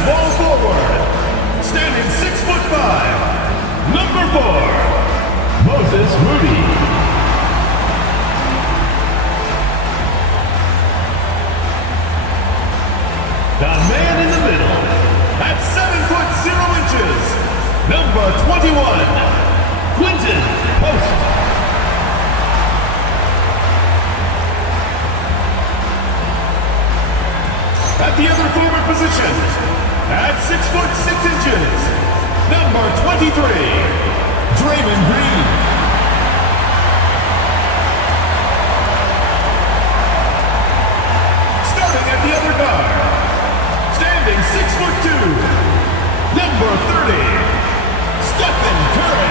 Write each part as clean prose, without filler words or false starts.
small forward, standing 6'5", number 4, Moses Moody. The man in the middle, at 7'0", number 21, Quinton Post. At the other forward position, at 6'6", number 23, Draymond Green. Starting at the other guard, standing 6'2", number 30, Stephen Curry.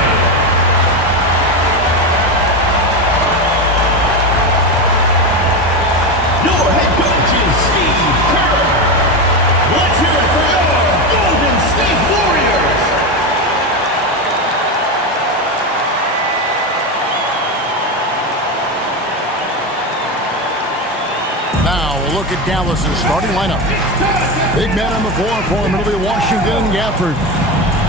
Your head coach is Steve Kerr. Let's hear it for your Golden State Warriors. Now a look at Dallas' starting lineup. Big man on the floor for him. It'll be Washington, Gafford.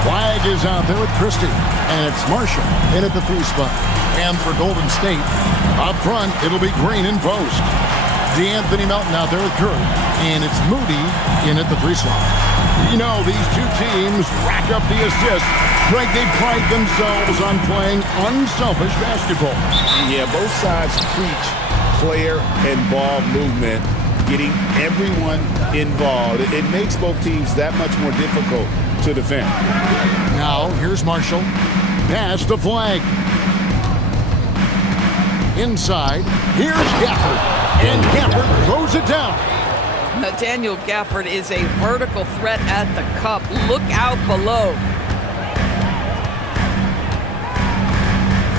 Flag is out there with Christie. And it's Marshall in at the 3 spot. And for Golden State, up front, it'll be Green in post. D'Anthony Melton out there with Curry. And it's Moody in at the 3 slot. You know, these two teams rack up the assists. Greg, they pride themselves on playing unselfish basketball. Yeah, both sides preach player and ball movement, getting everyone involved. It makes both teams that much more difficult to defend. Now, here's Marshall. Pass to Flag. Inside, here's Gafford. And Gafford throws it down. Daniel Gafford is a vertical threat at the cup. Look out below.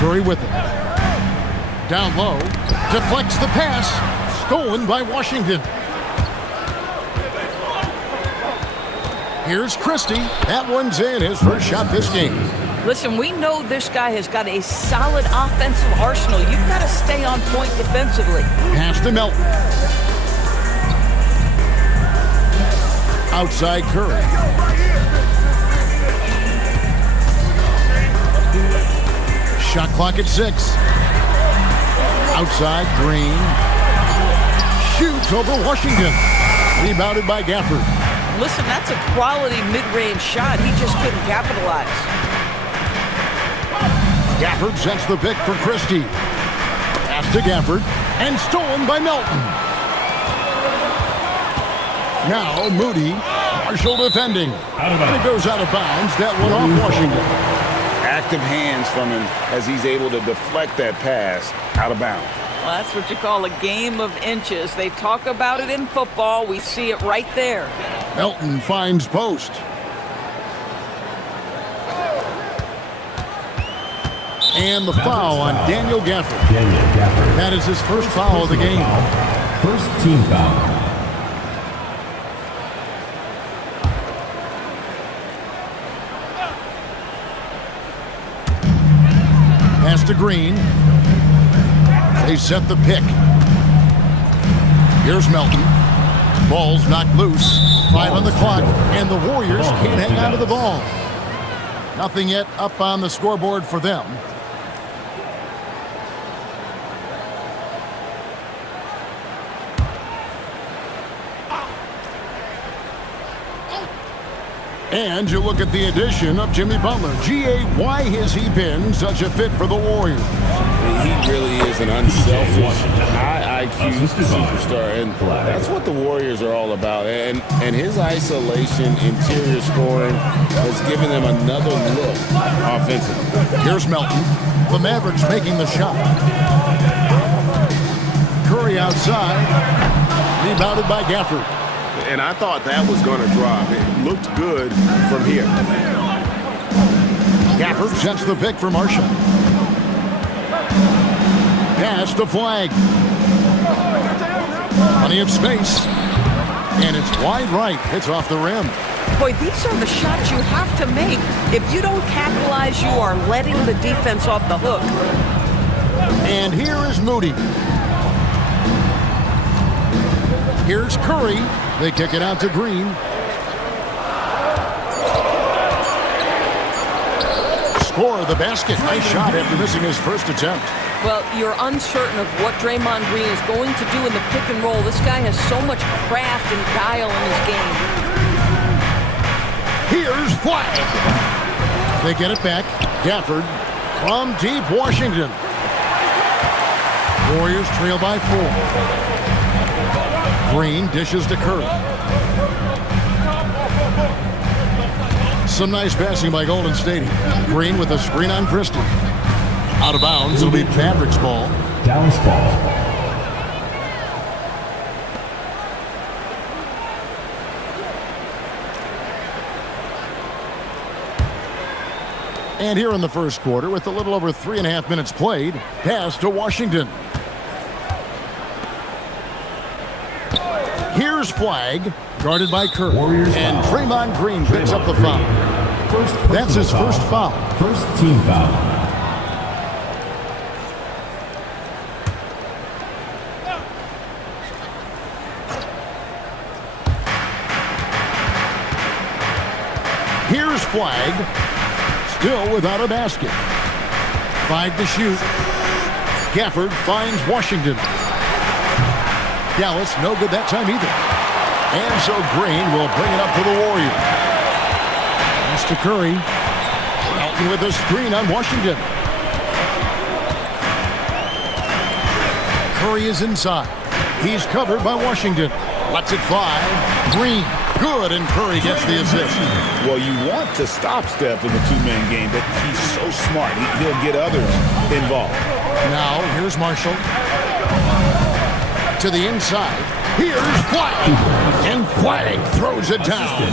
Curry with it. Down low. Deflects the pass. Stolen by Washington. Here's Christie. That one's in. His first shot this game. Listen, we know this guy has got a solid offensive arsenal. You've got to stay on point defensively. Pass to Melton. Outside Curry. Shot clock at 6. Outside Green. Shoots over Washington. Rebounded by Gafford. Listen, that's a quality mid-range shot. He just couldn't capitalize. Gafford sets the pick for Christie. Pass to Gafford. And stolen by Melton. Now Moody. Marshall defending. And it goes out of bounds. That one off Washington. Active hands from him as he's able to deflect that pass out of bounds. Well, that's what you call a game of inches. They talk about it in football. We see it right there. Melton finds post. And the foul on Daniel Gafford. That is his first foul of the game. First team foul. Pass to Green. They set the pick. Here's Melton. Ball's knocked loose. 5 on the clock, and the Warriors can't hang on to the ball. Nothing yet up on the scoreboard for them. And you look at the addition of Jimmy Butler. G.A., why has he been such a fit for the Warriors? He really is an unselfish, high IQ superstar, and that's what the Warriors are all about. And his isolation, interior scoring has given them another look offensively. Here's Melton. The Mavericks making the shot. Curry outside. Rebounded by Gafford. And I thought that was going to drop. It looked good from here. Gafford sets the pick for Marshall. Pass to Flag. Plenty of space. And it's wide right. It's off the rim. Boy, these are the shots you have to make. If you don't capitalize, you are letting the defense off the hook. And here is Moody. Here's Curry. They kick it out to Green. score the basket. Nice shot after missing his first attempt. Well, you're uncertain of what Draymond Green is going to do in the pick and roll. This guy has so much craft and guile in his game. Here's Flag. They get it back. Gafford from deep Washington. Warriors trail by 4. Green dishes to Curry. Some nice passing by Golden State. Green with a screen on Christie. Out of bounds. It'll be Mavericks ball. Dallas ball. And here in the first quarter, with a little over 3.5 minutes played, pass to Washington. Here's Flag, guarded by Curry. And Draymond Green picks up the foul. That's his first foul. First team foul. Here's Flag, still without a basket. 5 to shoot. Gafford finds Washington. Dallas, no good that time either. And so Green will bring it up to the Warriors. Pass to Curry. Elton with a screen on Washington. Curry is inside. He's covered by Washington. Lets it fly. Green. Good, and Curry gets the assist. Well, you want to stop Steph in the two-man game, but he's so smart. He'll get others involved. Now, here's Marshall. To the inside. Here's Flag. And Flag throws it down.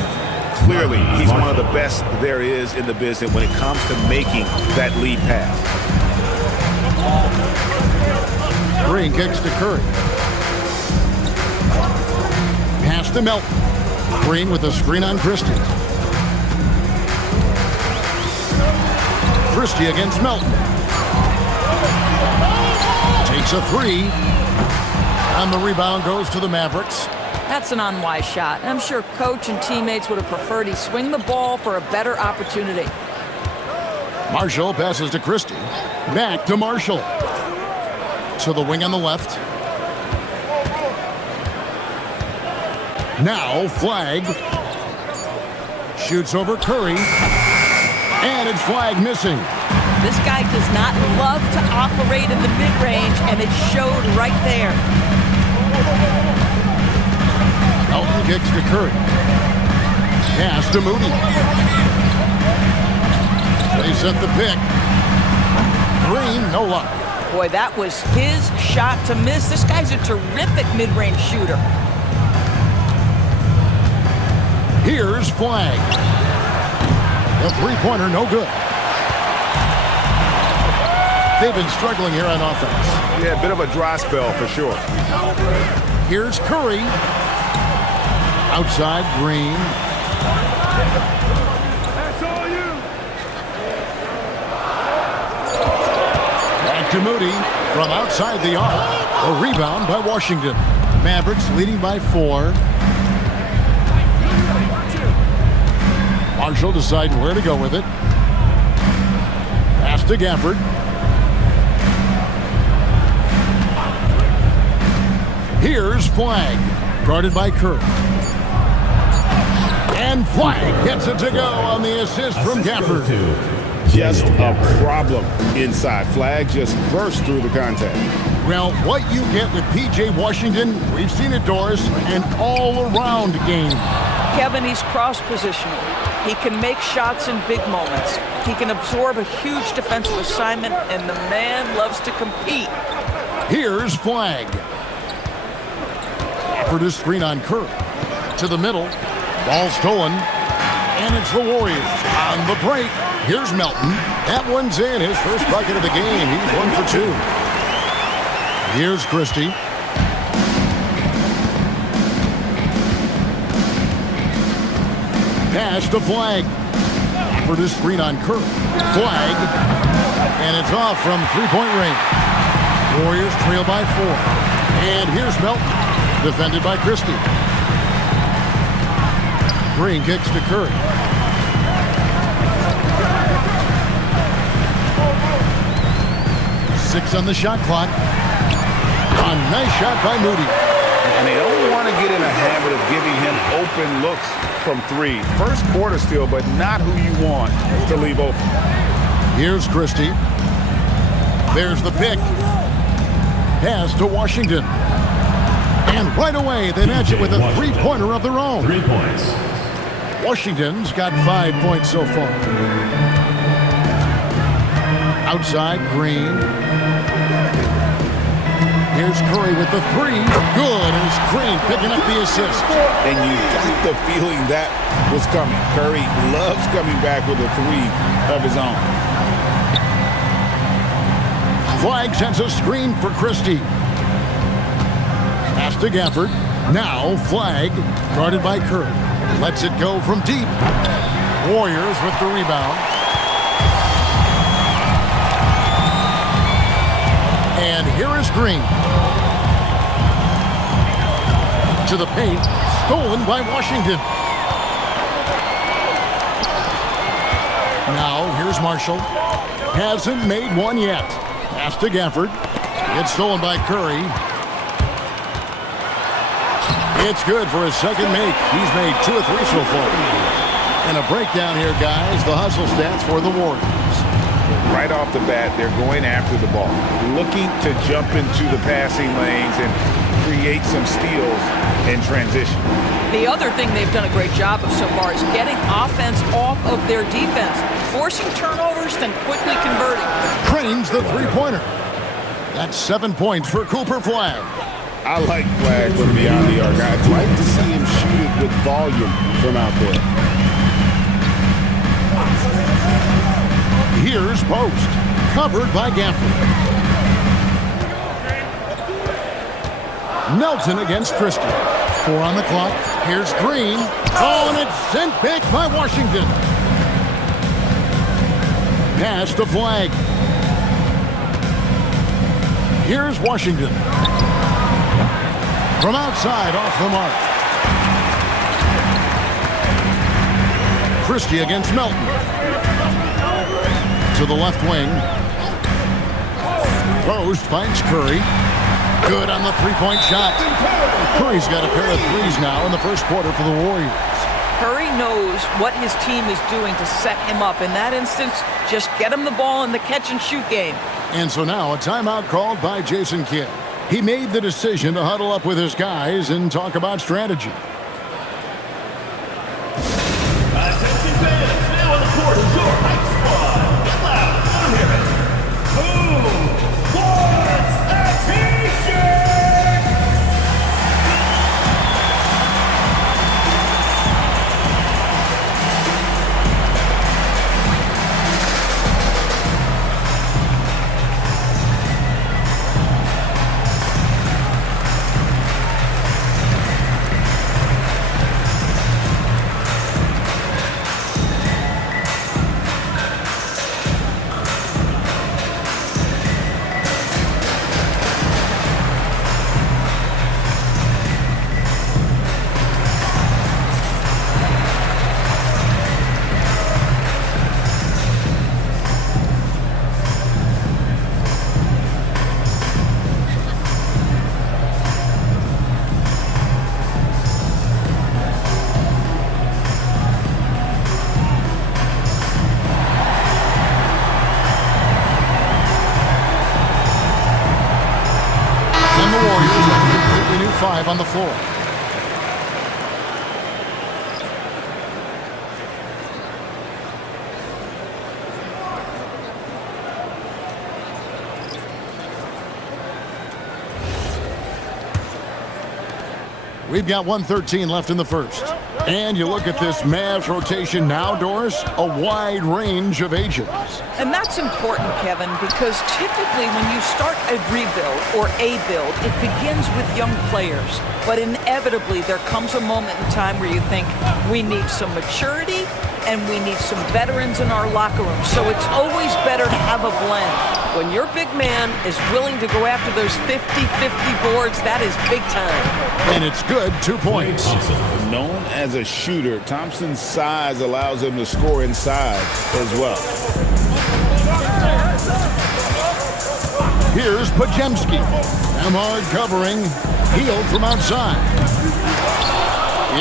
Clearly, he's one of the best there is in the business when it comes to making that lead pass. Green kicks to Curry. Pass to Melton. Green with a screen on Christie. Christie against Melton. Takes a 3. And the rebound goes to the Mavericks. That's an unwise shot. I'm sure coach and teammates would have preferred he swing the ball for a better opportunity. Marshall passes to Christie. Back to Marshall. To the wing on the left. Now Flag shoots over Curry, and it's Flag missing. This guy does not love to operate in the mid-range, and it showed right there. Elton kicks to Curry. Pass to Moody. They set the pick. Green, no luck. Boy, that was his shot to miss. This guy's a terrific mid-range shooter. Here's Flag. The three-pointer, no good. They've been struggling here on offense. Yeah, a bit of a dry spell for sure. Here's Curry. Outside, Green. That's all you. Back to Moody from outside the arc. A rebound by Washington. Mavericks leading by 4. Marshall deciding where to go with it. Pass to Gafford. Here's Flag, guarded by Curry. And Flag gets it to go on the assist from Gafford. Just a problem inside. Flag just burst through the contact. Well, what you get with P.J. Washington, we've seen it, Doris, an all-around game. Kevin, he's cross-positional. He can make shots in big moments. He can absorb a huge defensive assignment, and the man loves to compete. Here's Flag. For the screen on Curry. To the middle. Ball stolen. And it's the Warriors on the break. Here's Melton. That one's in. His first bucket of the game. He's 1 for 2. Here's Christie. Pass to Flag. For the screen on Curry. Flag. And it's off from three-point range. Warriors trail by 4. And here's Melton. Defended by Christie. Green kicks to Curry. 6 on the shot clock. A nice shot by Moody. And they don't want to get in a habit of giving him open looks from 3. First quarter still, but not who you want to leave open. Here's Christie. There's the pick. Pass to Washington. And right away, they match it with a three-pointer of their own. 3 points. Washington's got 5 points so far. Outside, Green. Here's Curry with the 3. Good, and it's Green picking up the assist. And you got the feeling that was coming. Curry loves coming back with a 3 of his own. Flag sends a screen for Christie. Pass to Gafford. Now Flag, guarded by Curry. Lets it go from deep. Warriors with the rebound. And here is Green. To the paint. Stolen by Washington. Now here's Marshall. Hasn't made one yet. Pass to Gafford. It's stolen by Curry. It's good for his second make. He's made 2 of 3 so far. And a breakdown here, guys. The hustle stats for the Warriors. Right off the bat, they're going after the ball, looking to jump into the passing lanes and create some steals in transition. The other thing they've done a great job of so far is getting offense off of their defense, forcing turnovers, then quickly converting. Cranes the three-pointer. That's 7 points for Cooper Flag. I like Flag from beyond the arc. I'd like to see him shoot it with volume from out there. Here's Post, covered by Gafford. Nelson against Christie. 4 on the clock. Here's Green. Oh, and it's sent back by Washington. Pass to Flag. Here's Washington. From outside, off the mark. Christie against Melton. To the left wing. Post finds Curry. Good on the three-point shot. Curry's got a pair of 3s now in the first quarter for the Warriors. Curry knows what his team is doing to set him up. In that instance, just get him the ball in the catch-and-shoot game. And so now a timeout called by Jason Kidd. He made the decision to huddle up with his guys and talk about strategy. Attention fans, now on the court is your hype squad. Get loud, let 'em hear it. Who wants a t-shirt? And the Warriors have a completely new 5 on the floor. We've got 1:13 left in the first. And you look at this Mavs rotation now, Doris, a wide range of ages. And that's important, Kevin, because typically when you start a rebuild or a build, it begins with young players. But inevitably, there comes a moment in time where you think, we need some maturity and we need some veterans in our locker room. So it's always better to have a blend. When your big man is willing to go after those 50-50 boards, that is big time. And it's good, 2 points. Known as a shooter, Thompson's size allows him to score inside as well. Here's Pajemski. Nemhard covering. Healed from outside.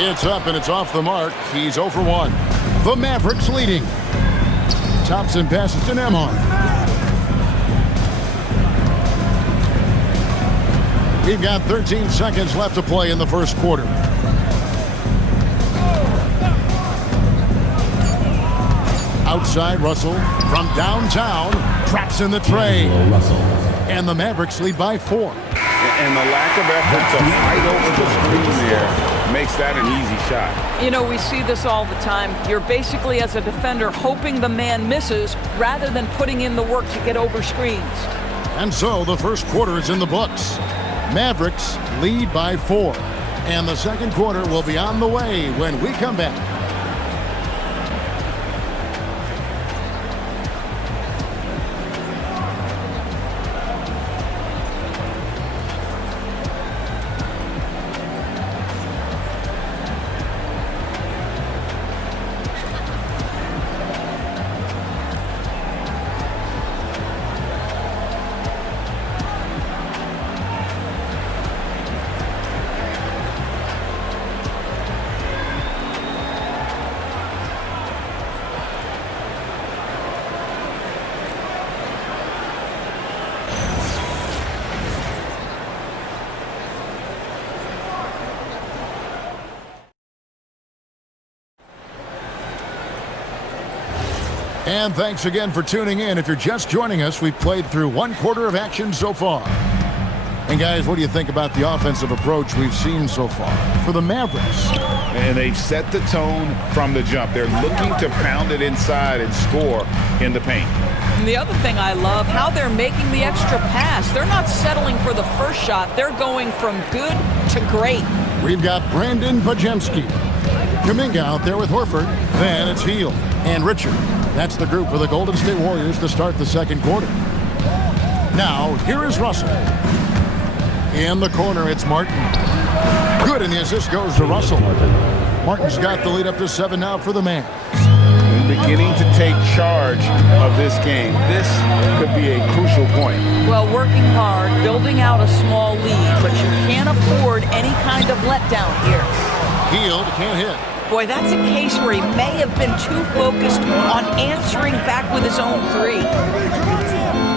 It's up and it's off the mark. He's 0 for 1. The Mavericks leading. Thompson passes to Nemhard. We've got 13 seconds left to play in the first quarter. Outside Russell from downtown. Traps in the tray. And the Mavericks lead by 4. And the lack of effort to fight over the screen there makes that an easy shot. You know, we see this all the time. You're basically, as a defender, hoping the man misses rather than putting in the work to get over screens. And so the first quarter is in the books. Mavericks lead by 4. And the second quarter will be on the way when we come back. And thanks again for tuning in. If you're just joining us, we've played through 1 quarter of action so far. And guys, what do you think about the offensive approach we've seen so far for the Mavericks? And they've set the tone from the jump. They're looking to pound it inside and score in the paint. And the other thing I love, how they're making the extra pass. They're not settling for the first shot. They're going from good to great. We've got Brandon Pajemski. Kuminga out there with Horford. Then it's Hield and Richard. That's the group for the Golden State Warriors to start the second quarter. Now, here is Russell. In the corner, it's Martin. Good, and the assist goes to Russell. Martin's got the lead up to 7 now for the Mavs. And beginning to take charge of this game. This could be a crucial point. Well, working hard, building out a small lead, but you can't afford any kind of letdown here. Hield can't hit. Boy, that's a case where he may have been too focused on answering back with his own 3.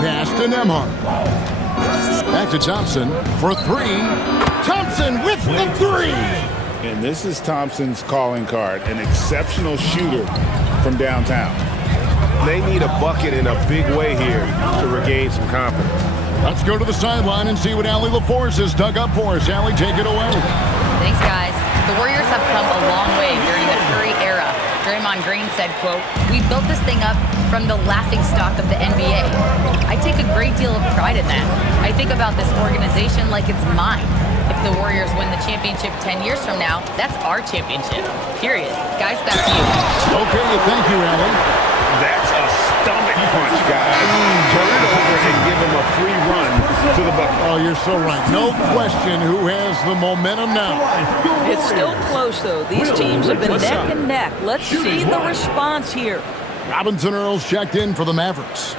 Pass to Nemhard. Back to Thompson for 3. Thompson with the 3. And this is Thompson's calling card, an exceptional shooter from downtown. They need a bucket in a big way here to regain some confidence. Let's go to the sideline and see what Allie LaForce has dug up for us. Allie, take it away. Thanks, guys. The Warriors have come a long way during the Curry era. Draymond Green said, quote, "We built this thing up from the laughingstock of the NBA." I take a great deal of pride in that. I think about this organization like it's mine. If the Warriors win the championship 10 years from now, that's our championship, period. Guys, back to you. Okay, thank you, Allie. That's a stomach punch, guys. Turn it over and give him a free run to the bucket. Oh, you're so right. No question who has the momentum now. It's still close, though. These teams have been neck and neck. Let's see the response here. Robinson Earls checked in for the Mavericks.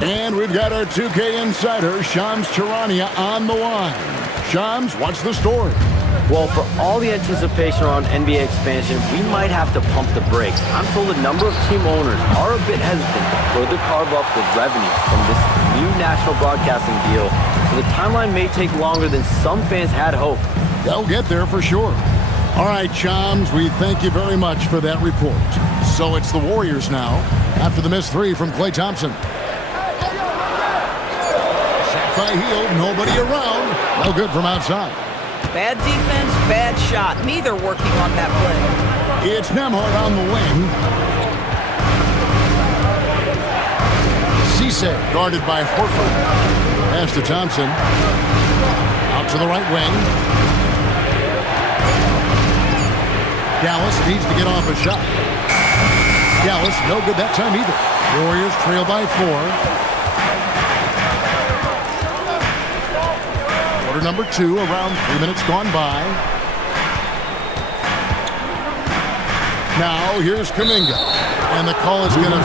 And we've got our 2K insider, Shams Charania, on the line. Shams, what's the story? Well, for all the anticipation around NBA expansion, we might have to pump the brakes. I'm told a number of team owners are a bit hesitant to further carve up the revenue from this new national broadcasting deal, so the timeline may take longer than some fans had hoped. They'll get there for sure. All right, Shams, we thank you very much for that report. So it's the Warriors now, after the missed 3 from Klay Thompson. Shot by Hield, nobody around. No good from outside. Bad defense, bad shot. Neither working on that play. It's Nemhard on the wing. Cisse guarded by Horford. Pass to Thompson. Out to the right wing. Dallas needs to get off a shot. Dallas, no good that time either. Warriors trail by 4. Quarter number 2, around 3 minutes gone by. Now here's Kuminga. And the call is going to be,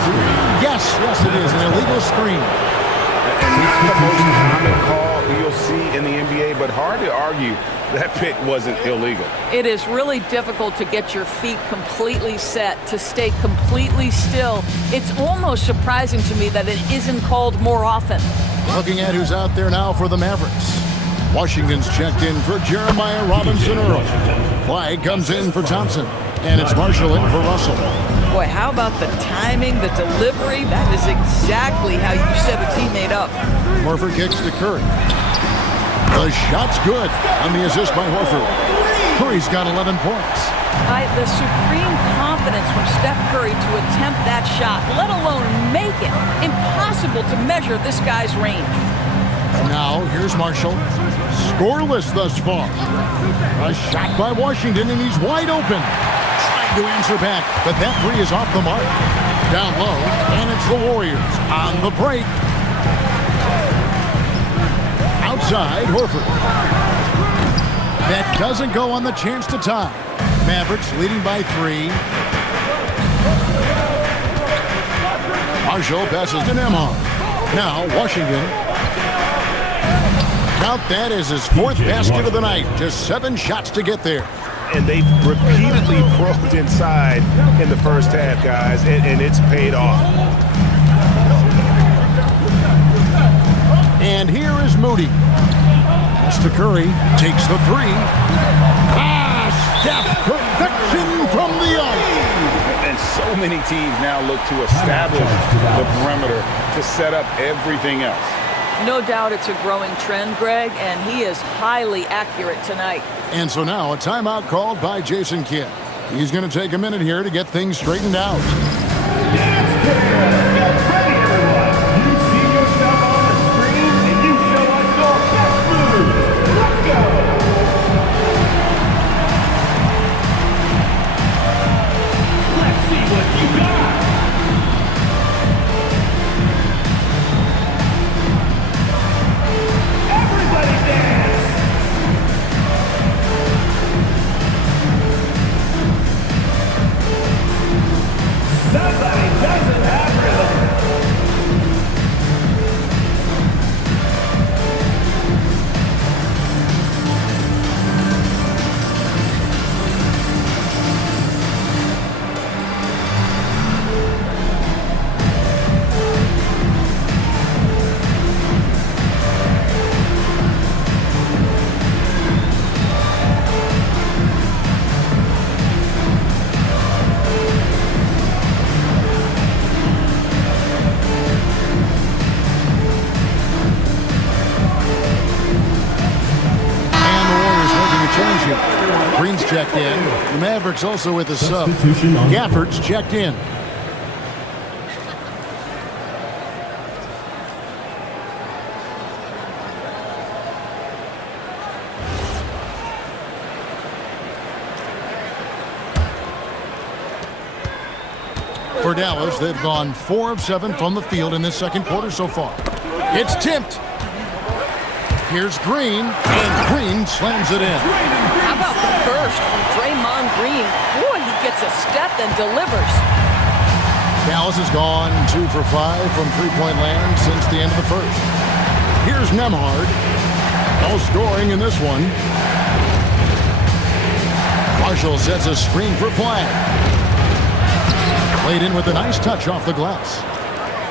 yes, it is, an illegal screen. And not the most common call you'll see in the NBA, but hard to argue that pick wasn't illegal. It is really difficult to get your feet completely set, to stay completely still. It's almost surprising to me that it isn't called more often. Looking at who's out there now for the Mavericks. Washington's checked in for Jeremiah Robinson-Earl. Flag comes in for Thompson. And it's Marshall in for Russell. Boy, how about the timing, the delivery? That is exactly how you set a teammate up. Horford kicks to Curry. The shot's good on the assist by Horford. Curry's got 11 points. The supreme confidence from Steph Curry to attempt that shot, let alone make it. Impossible to measure this guy's range. Now, here's Marshall. Scoreless thus far. A shot by Washington, and he's wide open. Trying to answer back, but that three is off the mark. Down low, and it's the Warriors on the break. Outside, Horford. That doesn't go on the chance to tie. Mavericks leading by 3. Marshall passes to Nemhard. Now, Washington. Count that as his 4th basket of the night. Just 7 shots to get there. And they've repeatedly probed inside in the first half, guys, and it's paid off. And here is Moody. Pass to Curry. Takes the 3. Steph, perfection from the arc. And so many teams now look to establish the perimeter to set up everything else. No doubt it's a growing trend, Greg, and he is highly accurate tonight. And so now a timeout called by Jason Kidd. He's going to take a minute here to get things straightened out. Get ready, everyone. You see yourself on the screen, and you show us your best moves. Let's go. Let's see what you got. Everybody dance. Somebody doesn't have rhythm. Green's checked in. The Mavericks also with a sub. Gafford's checked in. For Dallas, they've gone 4 of 7 from the field in this second quarter so far. It's tipped. Here's Green, and Green slams it in. How about the burst from Draymond Green? Boy, he gets a step and delivers. Dallas has gone 2 for 5 from three-point land since the end of the first. Here's Nemhard. No scoring in this one. Marshall sets a screen for Flag. Played in with a nice touch off the glass.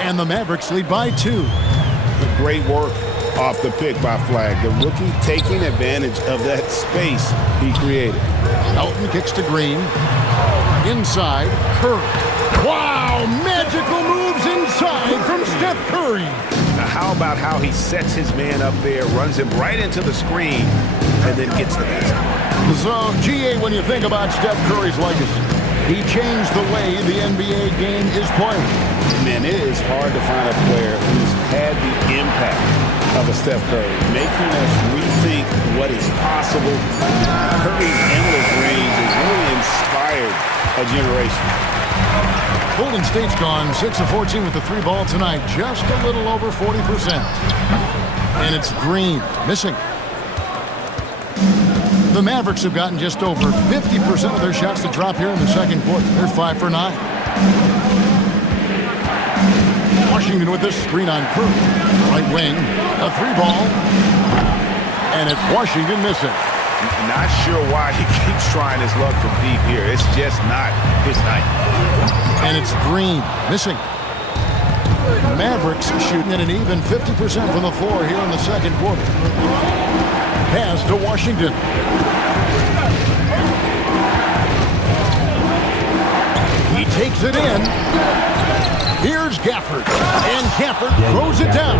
And the Mavericks lead by 2. Great work off the pick by Flag. The rookie taking advantage of that space he created. Elton kicks to Green. Inside, Curry. Wow, magical moves inside from Steph Curry. Now how about how he sets his man up there, runs him right into the screen, and then gets the basket. So, GA, when you think about Steph Curry's legacy, he changed the way the NBA game is played. Man, it is hard to find a player who's had the impact of a Steph Curry, making us rethink what is possible. Curry's endless range has really inspired a generation. Golden State's gone 6 of 14 with the 3 ball tonight, just a little over 40%. And it's Green missing. The The Mavericks have gotten just over 50% of their shots to drop here in the second quarter. They're 5 for 9. Washington with this screen on Curry. Right wing, a 3-ball. And it's Washington missing. Not sure why he keeps trying his luck from deep here. It's just not his night. And it's Green missing. Mavericks shooting at an even 50% from the floor here in the second quarter. Pass to Washington. He takes it in. Here's Gafford. And Gafford throws it down.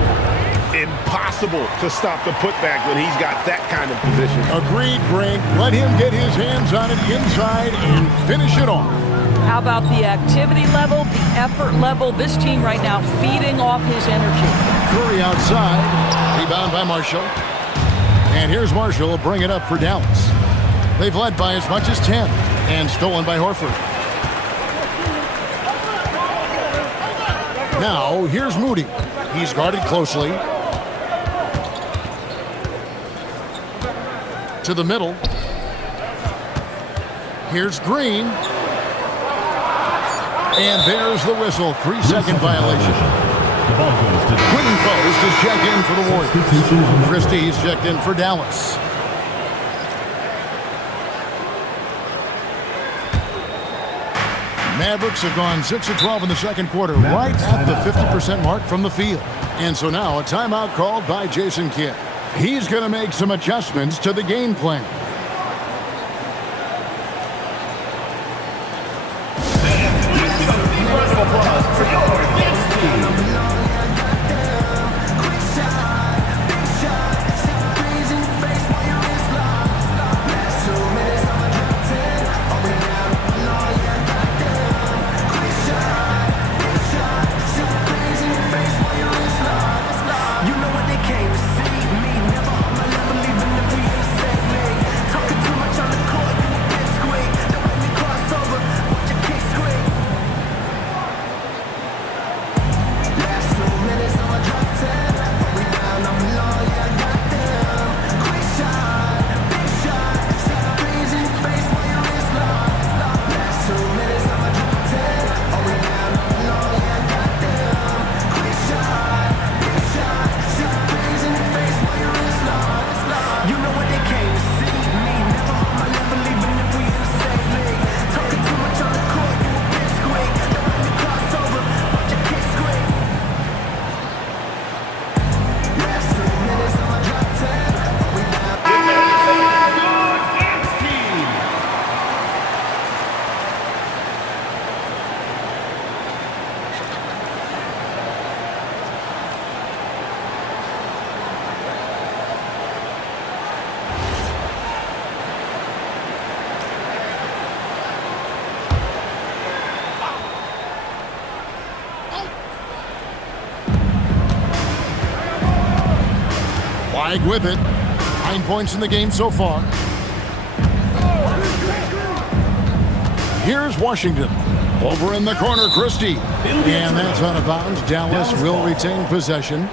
Impossible to stop the putback when he's got that kind of position. Agreed, Greg. Let him get his hands on it inside and finish it off. How about the activity level, the effort level? This team right now feeding off his energy. Curry outside. Rebound by Marshall. And here's Marshall to bring it up for Dallas. They've led by as much as 10 and stolen by Horford. Now, here's Moody. He's guarded closely. To the middle. Here's Green. And there's the whistle. 3-second violation. Quentin Post is checked in for the Warriors. Christie's checked in for Dallas. Mavericks have gone 6 of 12 in the second quarter, right at the 50% mark from the field. And so now a timeout called by Jason Kidd. He's going to make some adjustments to the game plan. Flag with it. 9 points in the game so far. Here's Washington. Over in the corner, Christie. And that's out of bounds. Dallas will retain possession.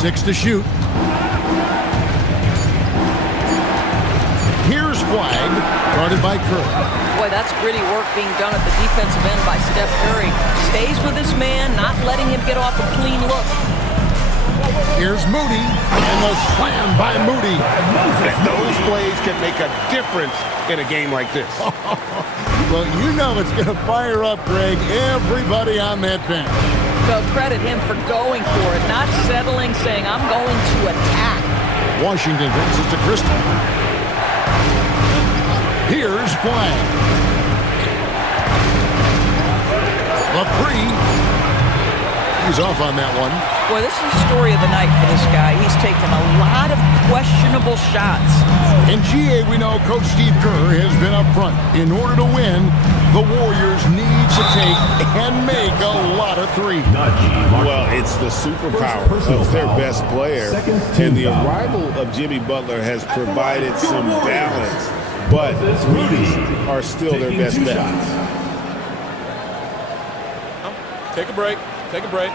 Six to shoot. Here's Flag, guarded by Curry. Boy, that's gritty work being done at the defensive end by Steph Curry. Stays with his man, not letting him get off a clean look. Here's Moody, and the slam by Moody. Those plays can make a difference in a game like this. Well, you know it's going to fire up, Greg, everybody on that bench. So credit him for going for it, not settling, saying, I'm going to attack. Washington passes to Christie. Here's Flag. The three. He's off on that one. Boy, this is the story of the night for this guy. He's taken a lot of questionable shots. In GA, we know Coach Steve Kerr has been up front. In order to win, the Warriors need to take and make a lot of threes. Well, it's the superpower of their best player. And the arrival of Jimmy Butler has provided some balance. But threes are still their best bet. Take a break. Take a break.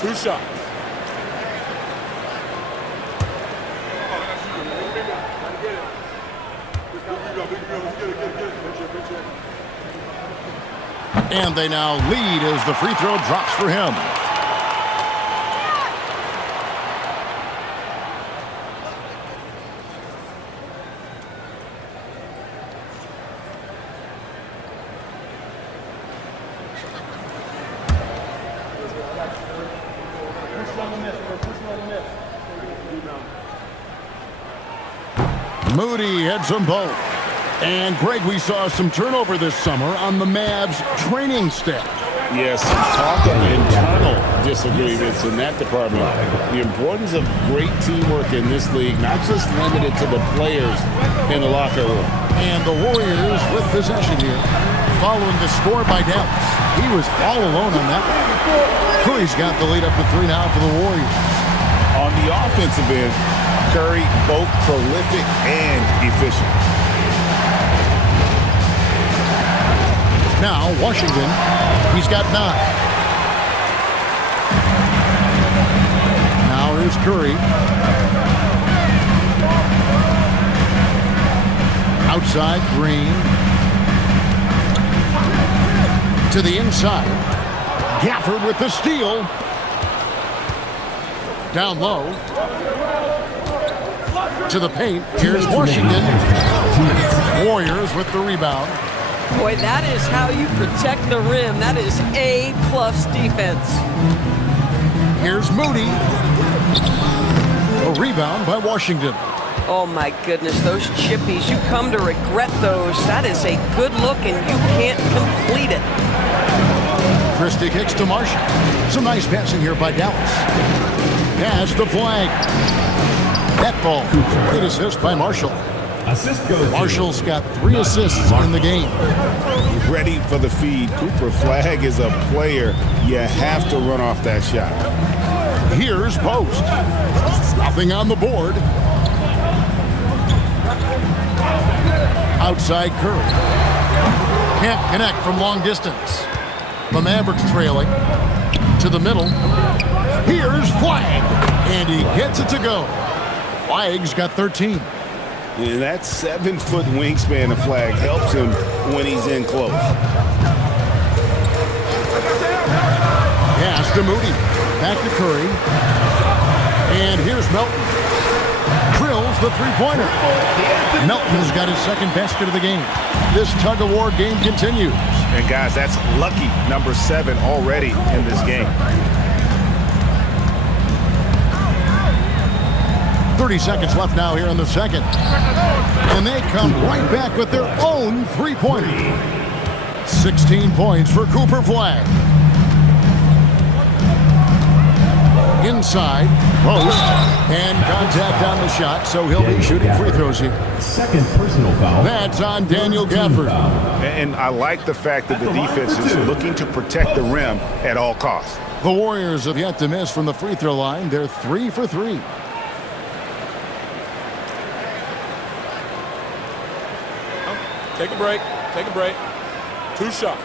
2 shots. And they now lead as the free throw drops for him. Moody heads them both. And, Greg, we saw some turnover this summer on the Mavs training staff. Yes, talk of internal disagreements in that department. The importance of great teamwork in this league, not just limited to the players in the locker room. And the Warriors with possession here, following the score by Dallas. He was all alone on that one. Curry's got the lead up to 3 now for the Warriors. On the offensive end, Curry both prolific and efficient. Now, Washington, he's got 9. Now here's Curry. Outside, Green. To the inside. Gafford with the steal. Down low. To the paint. Here's Washington. Warriors with the rebound. Boy, that is how you protect the rim. That is A-plus defense. Here's Moody. A rebound by Washington. Oh, my goodness, those chippies. You come to regret those. That is a good look, and you can't complete it. Christie kicks to Marshall. Some nice passing here by Dallas. Pass the flag. That ball. Great assist by Marshall. Assist goes. Marshall's got 3 assists in the game. Ready for the feed. Cooper Flagg is a player. You have to run off that shot. Here's Post. Nothing on the board. Outside Curry. Can't connect from long distance. The Mavericks trailing. To the middle. Here's Flagg. And he gets it to go. Flagg's got 13. And that 7-foot wingspan of Flagg helps him when he's in close. Pass to Moody. Back to Curry. And here's Melton. Drills the three-pointer. Melton's got his second basket of the game. This tug-of-war game continues. And guys, that's lucky number 7 already in this game. 30 seconds left now here in the second. And they come right back with their own three-pointer. 16 points for Cooper Flagg. Inside, Post, and contact on the shot, so he'll be shooting free throws here. Second personal foul. That's on Daniel Gafford. And I like the fact that the defense is looking to protect the rim at all costs. The Warriors have yet to miss from the free throw line. They're 3 for 3. Take a break. Take a break. 2 shots.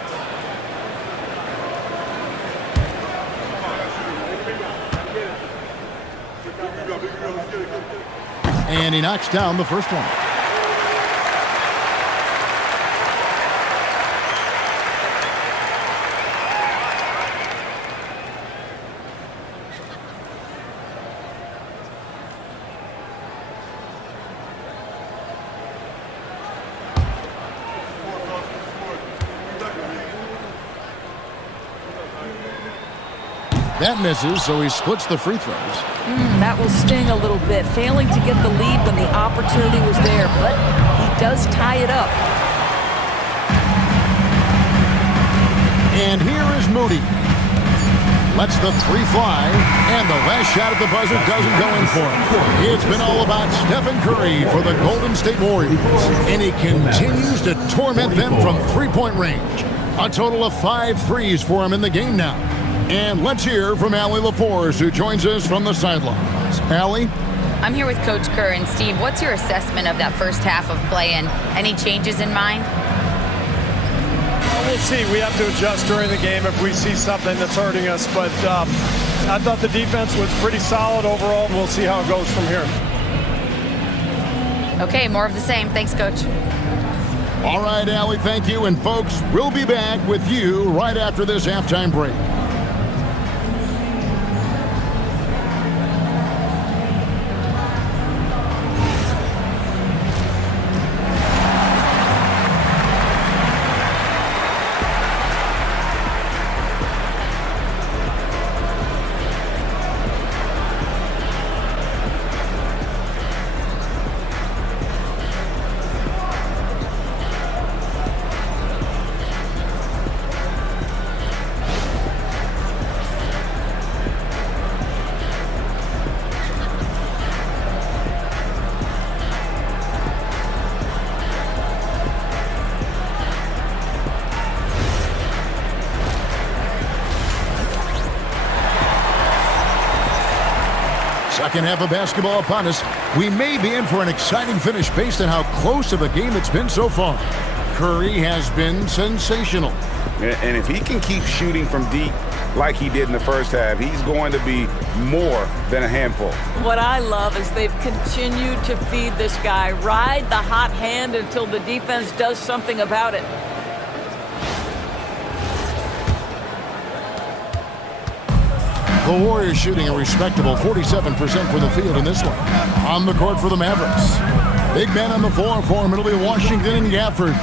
And he knocks down the first one. That misses, so he splits the free throws. That will sting a little bit, failing to get the lead when the opportunity was there, but he does tie it up. And here is Moody. Lets the 3 fly, and the last shot at the buzzer doesn't go in for him. It's been all about Stephen Curry for the Golden State Warriors, and he continues to torment them from three-point range. A total of 5 threes for him in the game now. And let's hear from Allie LaForce, who joins us from the sidelines. Allie? I'm here with Coach Kerr. And Steve, what's your assessment of that first half of play and any changes in mind? Well, we'll see. We have to adjust during the game if we see something that's hurting us. But I thought the defense was pretty solid overall. We'll see how it goes from here. Okay, more of the same. Thanks, Coach. All right, Allie, thank you. And, folks, we'll be back with you right after this halftime break. Second half of basketball upon us. We may be in for an exciting finish based on how close of a game it's been so far. Curry has been sensational. And if he can keep shooting from deep like he did in the first half, he's going to be more than a handful. What I love is they've continued to feed this guy, ride the hot hand until the defense does something about it. The Warriors shooting a respectable 47% from the field in this one. On the court for the Mavericks. Big man on the floor for him. It'll be Washington and Gafford.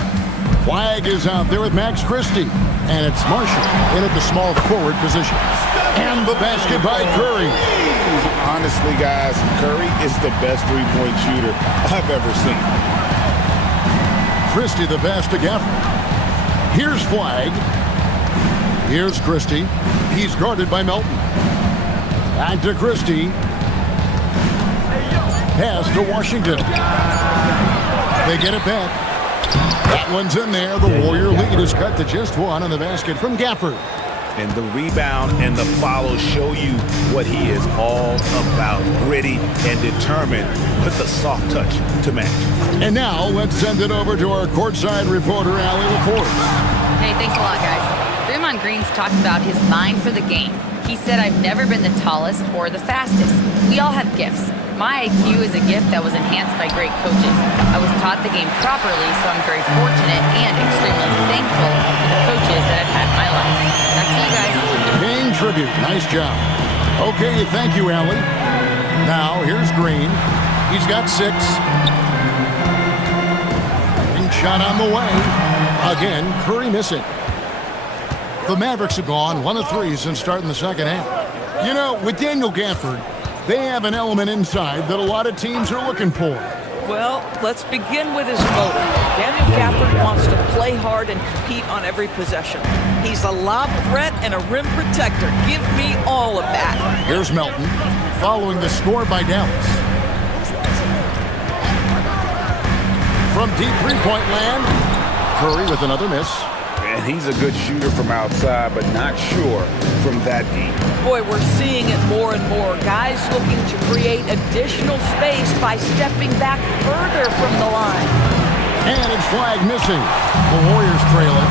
Flag is out there with Max Christie. And it's Marshall in at the small forward position. And the basket by Curry. Honestly, guys, Curry is the best three-point shooter I've ever seen. Christie the pass to Gafford. Here's Flag. Here's Christie. He's guarded by Melton. Back to Christie. Pass to Washington. They get it back. That one's in there. The Warrior lead is cut to just one on the basket from Gafford. And the rebound and the follow show you what he is all about. Gritty and determined with a soft touch to match. And now let's send it over to our courtside reporter, Allie LaForce. Hey, thanks a lot, guys. Draymond Green's talked about his mind for the game. He said, "I've never been the tallest or the fastest. We all have gifts. My IQ is a gift that was enhanced by great coaches. I was taught the game properly, so I'm very fortunate and extremely thankful for the coaches that I've had in my life." Back to you guys. Paying tribute. Nice job. Okay, thank you, Allie. Now, here's Green. He's got 6. And shot on the way. Again, Curry missing. The Mavericks have gone 1 of 3 since starting the second half. You know, with Daniel Gafford, they have an element inside that a lot of teams are looking for. Well, let's begin with his motive. Daniel Gafford wants to play hard and compete on every possession. He's a lob threat and a rim protector. Give me all of that. Here's Melton, following the score by Dallas. From deep three-point land, Curry with another miss. And he's a good shooter from outside, but not sure from that deep. Boy, we're seeing it more and more. Guys looking to create additional space by stepping back further from the line. And it's Flag missing. The Warriors trailing.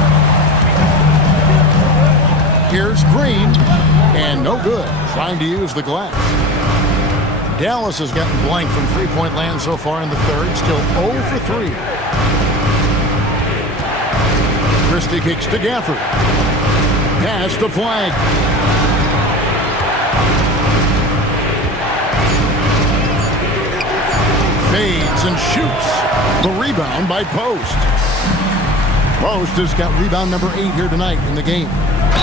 Here's Green. And no good. Trying to use the glass. Dallas has gotten blank from three-point land so far in the third. Still 0 for 3. Christie kicks to Gafford. Pass to Flag. Fades and shoots. The rebound by Post. Post has got rebound number 8 here tonight in the game.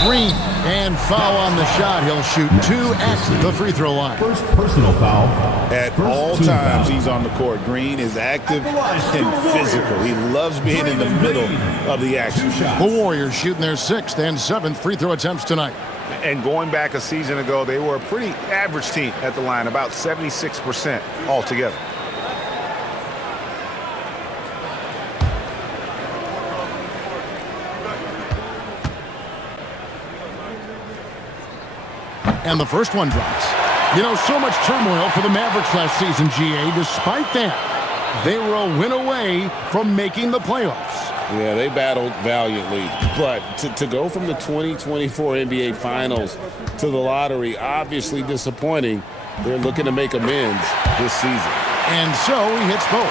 Green, and foul on the shot. He'll shoot 2 at the free throw line. First personal foul. At all times he's on the court. Green is active and physical. He loves being in the middle of the action. The Warriors shooting their 6th and 7th free throw attempts tonight. And going back a season ago, they were a pretty average team at the line, about 76% altogether. And the first one drops. You know, so much turmoil for the Mavericks last season, GA. Despite that, they were a win away from making the playoffs. Yeah, they battled valiantly. But to go from the 2024 NBA Finals to the lottery, obviously disappointing. They're looking to make amends this season. And so he hits both.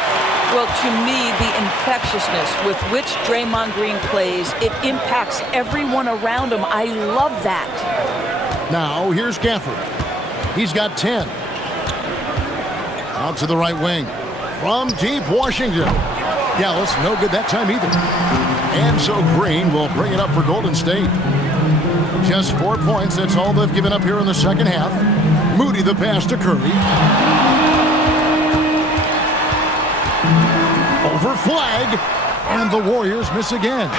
Well, to me, the infectiousness with which Draymond Green plays, it impacts everyone around him. I love that. Now, here's Gafford. He's got 10. Out to the right wing. From deep Washington. Dallas, no good that time either. And so Green will bring it up for Golden State. Just 4 points. That's all they've given up here in the second half. Moody the pass to Curry. Over flag. And the Warriors miss again.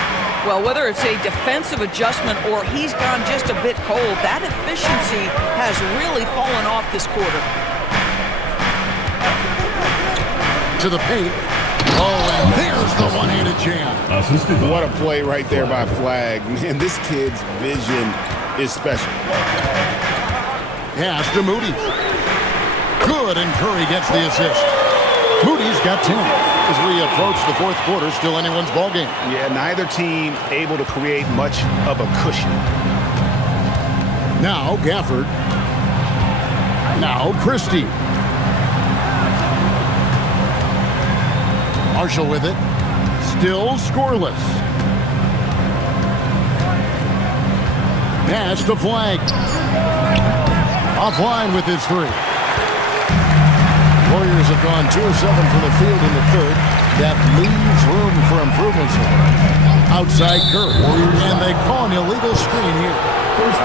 Well, whether it's a defensive adjustment or he's gone just a bit cold, that efficiency has really fallen off this quarter. To the paint. Oh, and there's the one-handed jam. What a play right there by Flag. Man, this kid's vision is special. Pass to Moody. Good, and Curry gets the assist. Moody's got 10. As we approach the fourth quarter, still anyone's ballgame. Yeah, neither team able to create much of a cushion. Now Gafford. Now Christie. Marshall with it. Still scoreless. Pass to Flag. Offline with his three. Warriors have gone 2 of 7 from the field in the third. That leaves room for improvements. Outside Curry. And they call an illegal screen here.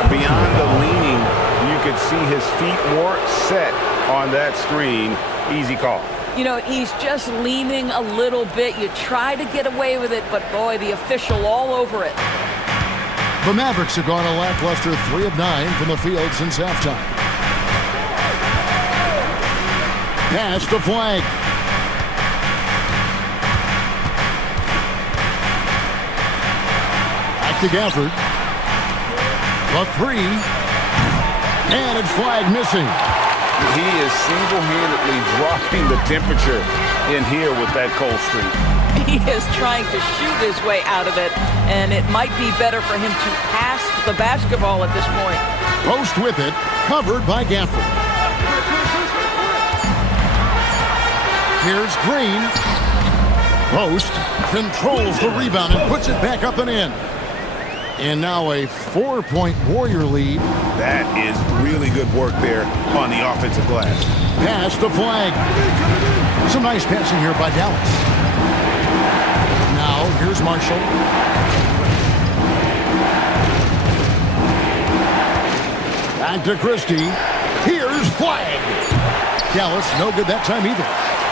Beyond the leaning, you could see his feet weren't set on that screen. Easy call. You know, he's just leaning a little bit. You try to get away with it, but boy, the official all over it. The Mavericks have gone a lackluster 3 of 9 from the field since halftime. Pass to Flag. Back to Gafford. The three. And it's Flag missing. He is single-handedly dropping the temperature in here with that cold streak. He is trying to shoot his way out of it, and it might be better for him to pass the basketball at this point. Post with it, covered by Gafford. Here's Green. Post controls the rebound and puts it back up and in. And now a 4-point Warrior lead. That is really good work there on the offensive glass. Pass to Flag. Some nice passing here by Dallas. Now here's Marshall. Back to Christie. Here's Flag. Dallas, no good that time either.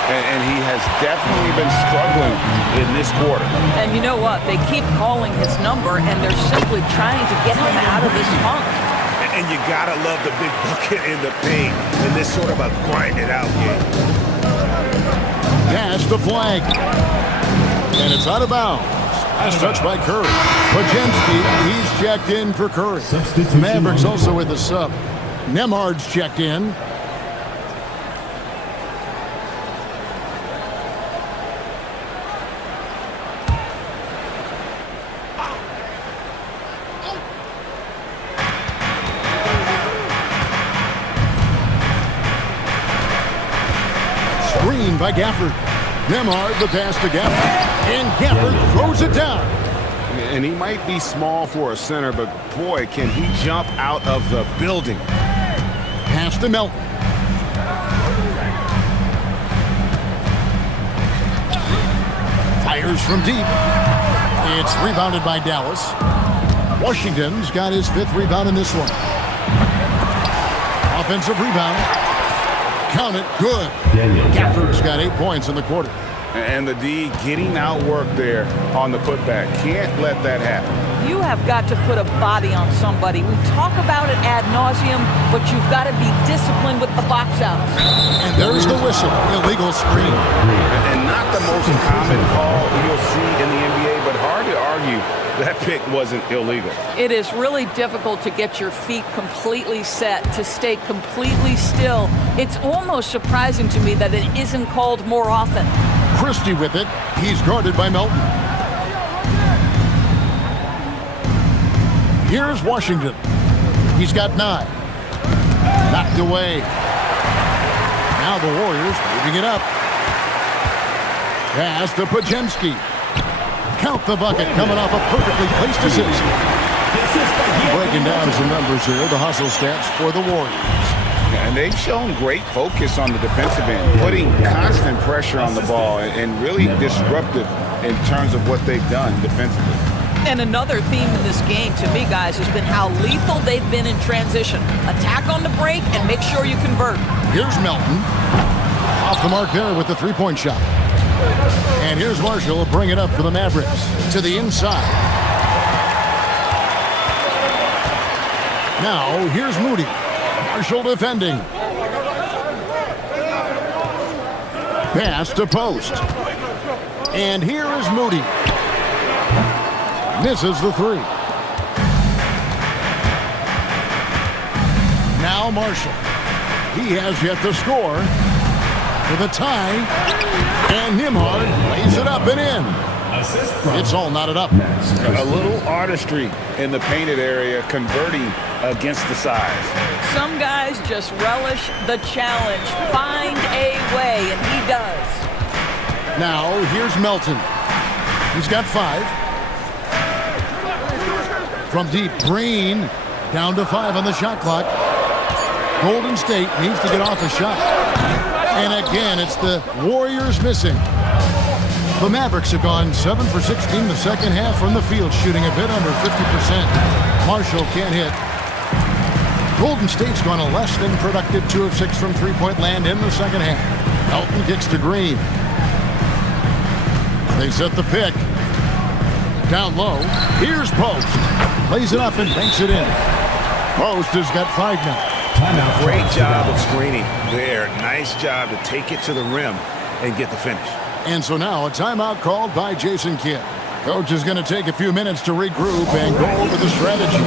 And he has definitely been struggling in this quarter. And you know what? They keep calling his number, and they're simply trying to get him out of this funk. And you gotta love the big bucket in the paint in this sort of a grind-it-out game. Pass to Flag. And it's out of bounds. Last touch by Curry. Pajemski, he's checked in for Curry. Mavericks also with a sub. Nemhard's checked in. By Gafford. Nemhard, the pass to Gafford. And Gafford throws it down. And he might be small for a center, but boy, can he jump out of the building. Pass to Melton. Fires from deep. It's rebounded by Dallas. Washington's got his 5th rebound in this one. Offensive rebound. Count it, good. Gafford's got 8 points in the quarter. And the D getting outworked there on the putback. Can't let that happen. You have got to put a body on somebody. We talk about it ad nauseum, but you've got to be disciplined with the box outs. And there's the whistle, illegal screen. And not the most common call you'll see in the NBA, but hard to argue that pick wasn't illegal. It is really difficult to get your feet completely set, to stay completely still. It's almost surprising to me that it isn't called more often. Christie with it. He's guarded by Melton. Here's Washington. He's got 9. Knocked away. Now the Warriors moving it up. Pass to Pajemski. Count the bucket coming off a perfectly placed assist. Breaking down some numbers here, the hustle stats for the Warriors. And they've shown great focus on the defensive end, putting constant pressure on the ball and really disruptive in terms of what they've done defensively. And another theme in this game, to me, guys, has been how lethal they've been in transition. Attack on the break and make sure you convert. Here's Melton. Off the mark there with the three-point shot. And here's Marshall to bring it up for the Mavericks. To the inside. Now, here's Moody. Marshall defending. Pass to post. And here is Moody. Misses the 3. Now Marshall. He has yet to score. For the tie. And Nembhard lays it up and in. It's all knotted up. A little artistry in the painted area, converting against the size. Some guys just relish the challenge. Find a way, and he does. Now, here's Melton. He's got 5. From deep, Green down to 5 on the shot clock. Golden State needs to get off a shot. And again, it's the Warriors missing. The Mavericks have gone 7 for 16 the second half from the field, shooting a bit under 50%. Marshall can't hit. Golden State's gone a less than productive 2 of 6 from three-point land in the second half. Melton kicks to Green. They set the pick. Down low. Here's Post. Plays it up and banks it in. Post has got 5 now. Great job of screening there. Nice job to take it to the rim and get the finish. And so now a timeout called by Jason Kidd. Coach is going to take a few minutes to regroup and go over the strategy.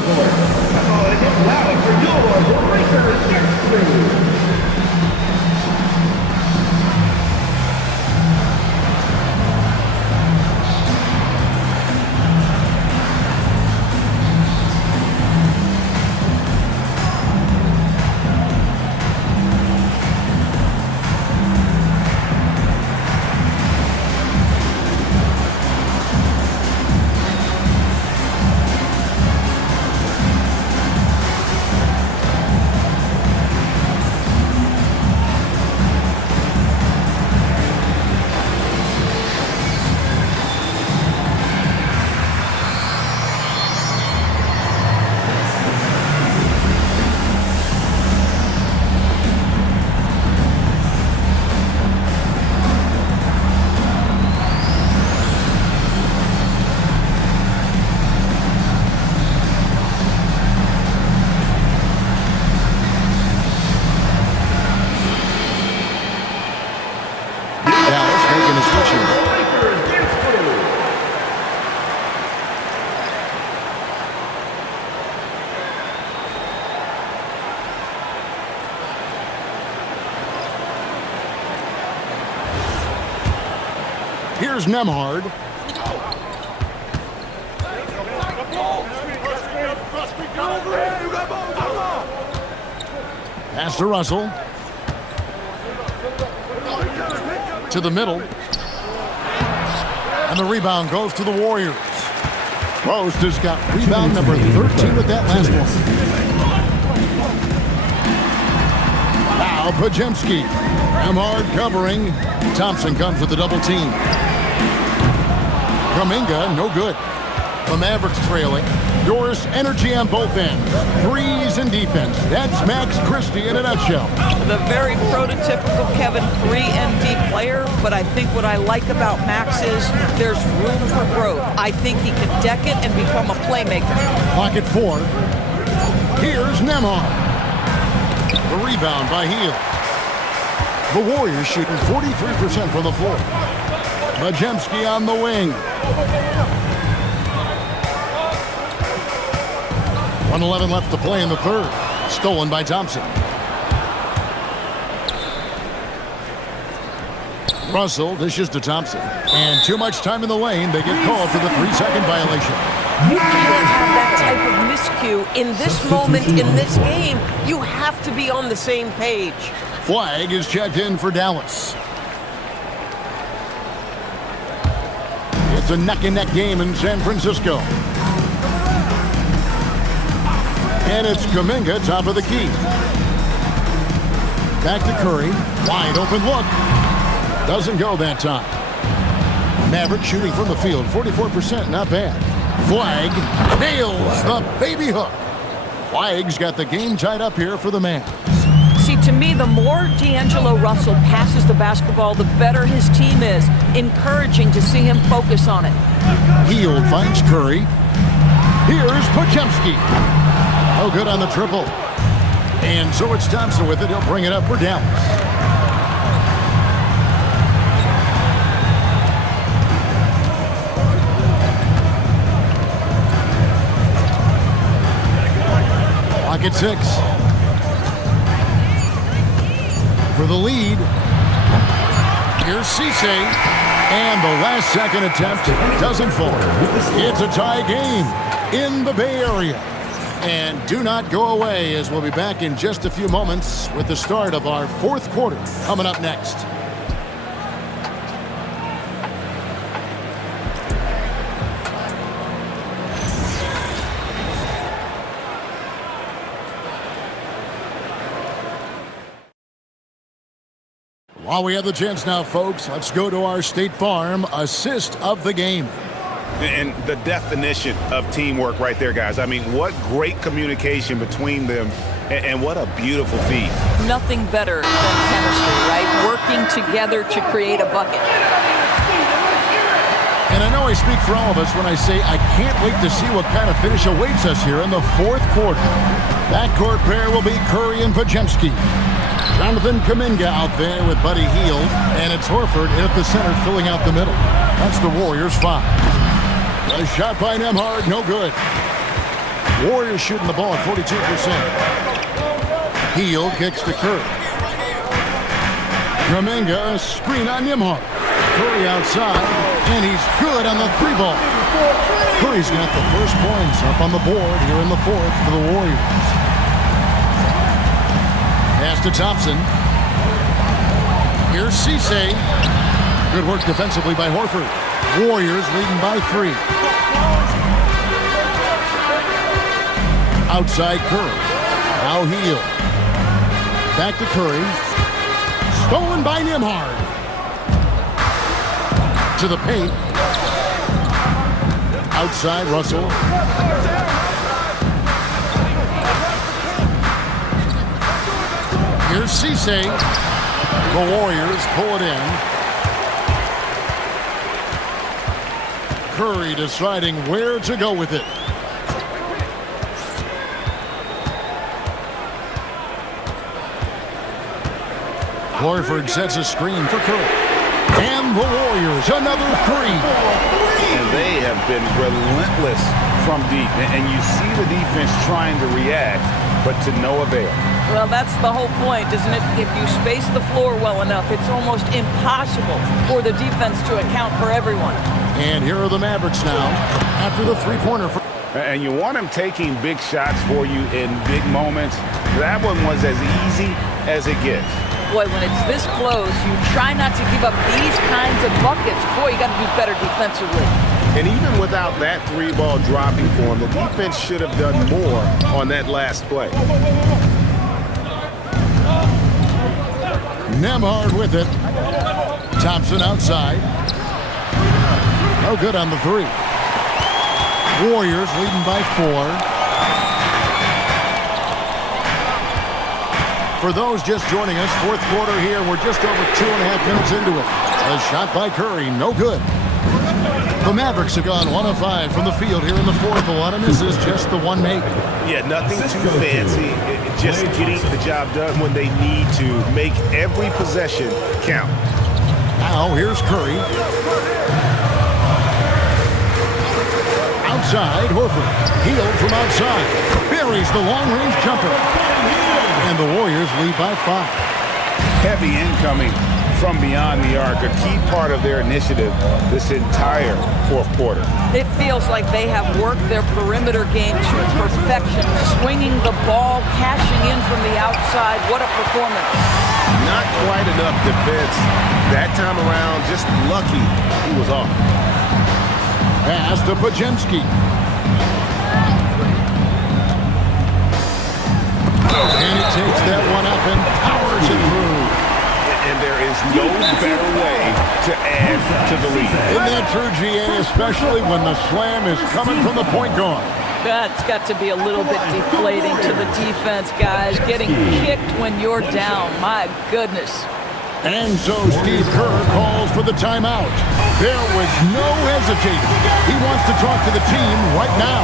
Here's Nembhard. Pass to Russell. To the middle. And the rebound goes to the Warriors. Post has got rebound number 13 with that last one. Now Pajemski. Nembhard covering. Thompson comes with the double team. Kuminga, no good. The Mavericks trailing. Yours energy on both ends. Threes and defense. That's Max Christie in a nutshell. The very prototypical Kevin 3-and-D player, but I think what I like about Max is there's room for growth. I think he can deck it and become a playmaker. Clock at 4. Here's Nembhard. The rebound by Hield. The Warriors shooting 43% from the floor. Pajemski on the wing. 1:11 left to play in the third. Stolen by Thompson. Russell dishes to Thompson. And too much time in the lane. They get called for the 3-second violation. You can't have that type of you, in this moment, in this game, you have to be on the same page. Flag is checked in for Dallas. It's a neck-and-neck game in San Francisco. And it's Kuminga, top of the key. Back to Curry. Wide open look. Doesn't go that time. Mavericks shooting from the field. 44%, not bad. Flag nails the baby hook. Flag's got the game tied up here for the Mavs. See, to me, the more D'Angelo Russell passes the basketball, the better his team is. Encouraging to see him focus on it. Hield finds Curry. Here's Podziemski. Oh, good on the triple. And so it's Thompson with it. He'll bring it up for Dallas. Clock at 6. For the lead. Here's Cisse. And the last second attempt doesn't fall. It's a tie game in the Bay Area. And do not go away, as we'll be back in just a few moments with the start of our fourth quarter coming up next. While we have the chance now, folks, let's go to our State Farm assist of the game. And the definition of teamwork right there, guys. I mean, what great communication between them, and what a beautiful feat. Nothing better than chemistry, right? Working together to create a bucket. And I know I speak for all of us when I say I can't wait to see what kind of finish awaits us here in the fourth quarter. Backcourt pair will be Curry and Podziemski. Jonathan Kuminga out there with Buddy Hield, and it's Horford in at the center filling out the middle. That's the Warriors' 5. A shot by Nembhard, no good. Warriors shooting the ball at 42%. Hield kicks to Curry. Kuminga, screen on Nembhard. Curry outside, and he's good on the 3-ball. Curry's got the first points up on the board here in the fourth for the Warriors. Pass to Thompson. Here's Cisse. Good work defensively by Horford. Warriors leading by 3. Outside Curry. Now Hield. Back to Curry. Stolen by Nembhard. To the paint. Outside Russell. Here's Cisse. The Warriors pull it in. Curry deciding where to go with it. Horford sets a screen for Curry. And the Warriors, another 3. And they have been relentless from deep. And you see the defense trying to react, but to no avail. Well, that's the whole point, isn't it? If you space the floor well enough, it's almost impossible for the defense to account for everyone. And here are the Mavericks now after the three-pointer. And you want them taking big shots for you in big moments. That one was as easy as it gets. Boy, when it's this close, you try not to give up these kinds of buckets. Boy, you got to do better defensively. And even without that 3-ball dropping for him, the defense should have done more on that last play. Nembhard with it. Thompson outside. No good on the 3. Warriors leading by 4. For those just joining us, fourth quarter here. We're just over 2.5 minutes into it. A shot by Curry, no good. The Mavericks have gone 1 of 5 from the field here in the fourth. A lot of misses, just the one make. Yeah, nothing too fancy. Just getting the job done when they need to. Make every possession count. Now here's Curry. Outside, Horford. Hield from outside. Buries the long-range jumper. And the Warriors lead by 5. Heavy incoming from beyond the arc, a key part of their initiative this entire fourth quarter. It feels like they have worked their perimeter game to perfection, swinging the ball, cashing in from the outside. What a performance. Not quite enough defense that time around. Just lucky he was off. Pass to Pajemski. And he takes that one up and powers it through. And there is no better way to add to the lead. Isn't that true, GA, especially when the slam is coming from the point guard? That's got to be a little bit deflating to the defense, guys. Getting kicked when you're down. My goodness. And so Steve Kerr calls for the timeout. There was no hesitating. He wants to talk to the team right now.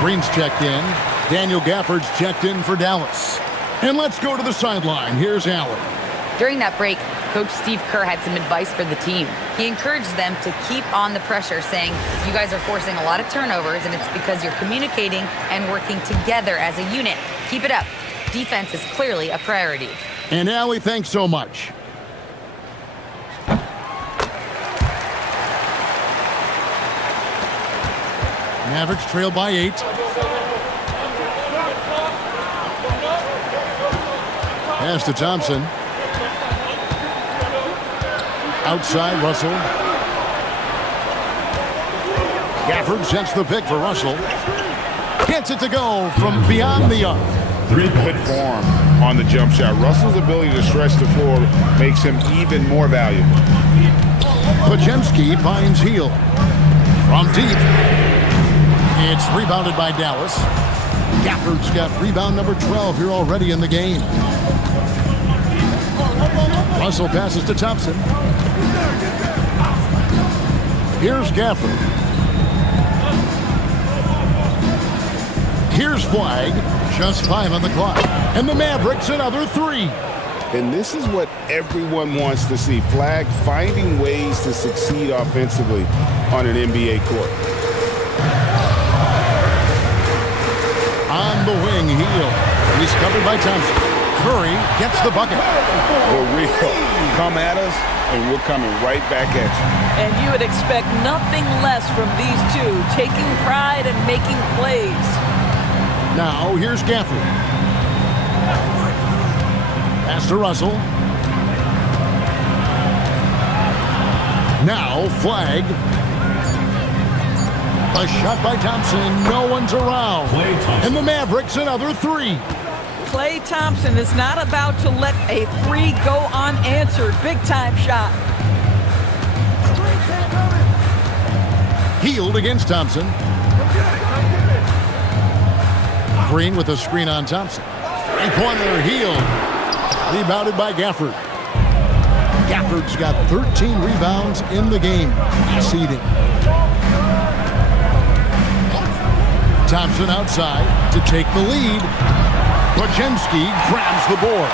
Green's checked in. Daniel Gafford's checked in for Dallas. And let's go to the sideline. Here's Allen. During that break, Coach Steve Kerr had some advice for the team. He encouraged them to keep on the pressure, saying, you guys are forcing a lot of turnovers, and it's because you're communicating and working together as a unit. Keep it up. Defense is clearly a priority. And Allie, thanks so much. Mavericks trail by 8. Pass to Thompson. Outside, Russell. Gafford sends the pick for Russell. Gets it to go from beyond the arc. Good form on the jump shot. Russell's ability to stretch the floor makes him even more valuable. Pajemski finds Heel. From deep. It's rebounded by Dallas. Gafford's got rebound number 12 here already in the game. Russell passes to Thompson. Here's Gafford. Here's Flag. Just 5 on the clock. And the Mavericks another 3. And this is what everyone wants to see. Flag finding ways to succeed offensively on an NBA court. On the wing, Heel. He's covered by Thompson. Curry gets the bucket. We're real. Come at us, and we're coming right back at you. And you would expect nothing less from these two, taking pride and making plays. Now, here's Gafford. Pass to Russell. Now, Flag. A shot by Thompson. No one's around. And the Mavericks another 3. Klay Thompson is not about to let a 3 go unanswered. Big-time shot. Healed against Thompson. Green with a screen on Thompson. Three-pointer, Healed. Rebounded by Gafford. Gafford's got 13 rebounds in the game. Seeding. Thompson outside to take the lead. Pajemski grabs the board.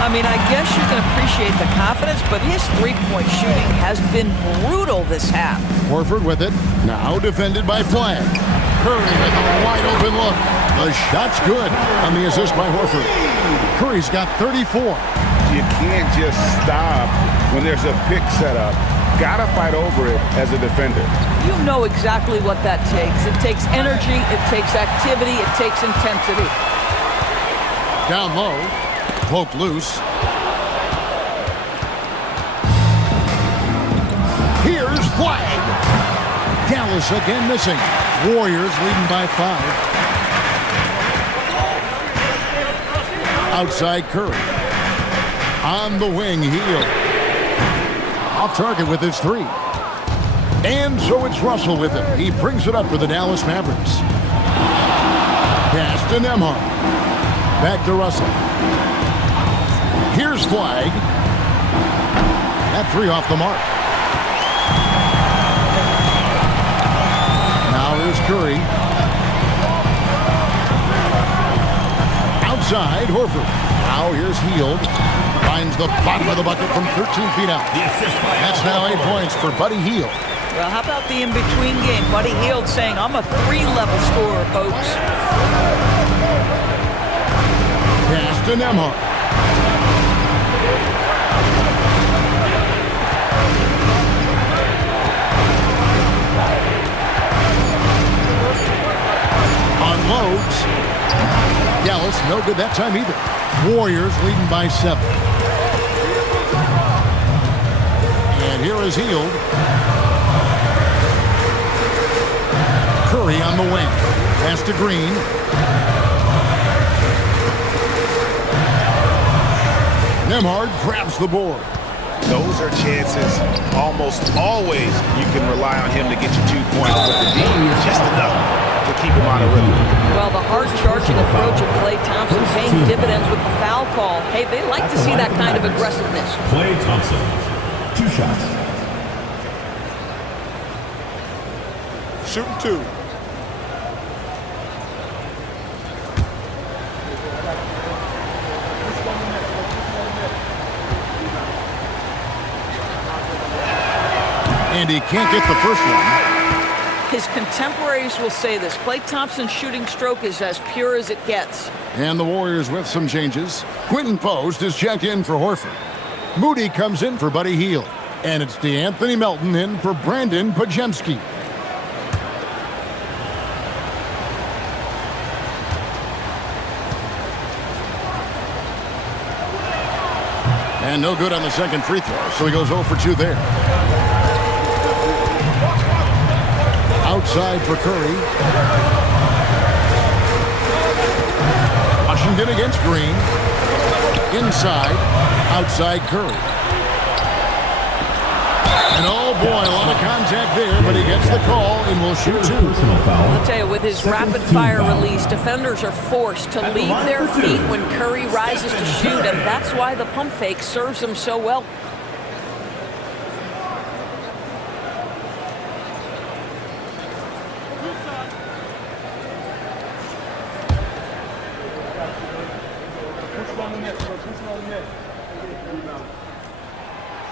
I mean, I guess you can appreciate the confidence, but his three-point shooting has been brutal this half. Horford with it. Now defended by Flag. Curry with a wide-open look. The shot's good on the assist by Horford. Curry's got 34. You can't just stop when there's a pick set up. Gotta fight over it as a defender. You know exactly what that takes. It takes energy, it takes activity, it takes intensity. Down low, poked loose. Here's flag. Dallas again missing. Warriors leading by 5. Outside Curry. On the wing, Hield. Off target with his 3. And so it's Russell with it. He brings it up for the Dallas Mavericks. Pass to Nembhard. Back to Russell. Here's flag. That 3 off the mark. Now here's Curry. Outside, Horford. Now here's Hield. Finds the bottom of the bucket from 13 feet out. That's now 8 points for Buddy Hield. Well, how about the in-between game? Buddy Hield saying, I'm a 3-level scorer, folks. Pass to Nembhard. Unloads. Dallas, no good that time either. Warriors leading by 7. And here is Hield. Curry on the wing. Pass to Green. Nembhard grabs the board. Those are chances almost always you can rely on him to get you 2 points, but the D is just enough to keep him out of rhythm. Well, the hard-charging approach of Klay Thompson paying dividends with the foul call. Hey, they like to see that kind of aggressiveness. Klay Thompson, 2 shots. Shooting 2. And he can't get the first one. His contemporaries will say this. Klay Thompson's shooting stroke is as pure as it gets. And the Warriors with some changes. Quentin Post is checked in for Horford. Moody comes in for Buddy Hield. And it's DeAnthony Melton in for Brandon Podziemski. And no good on the second free throw, so he goes 0 for 2 there. Outside for Curry. Washington against Green. Inside. Outside Curry. And oh boy, a lot of contact there, but he gets the call and will shoot 2. I'll tell you, with his rapid-fire release, defenders are forced to leave their feet when Curry rises to shoot, and that's why the pump fake serves him so well.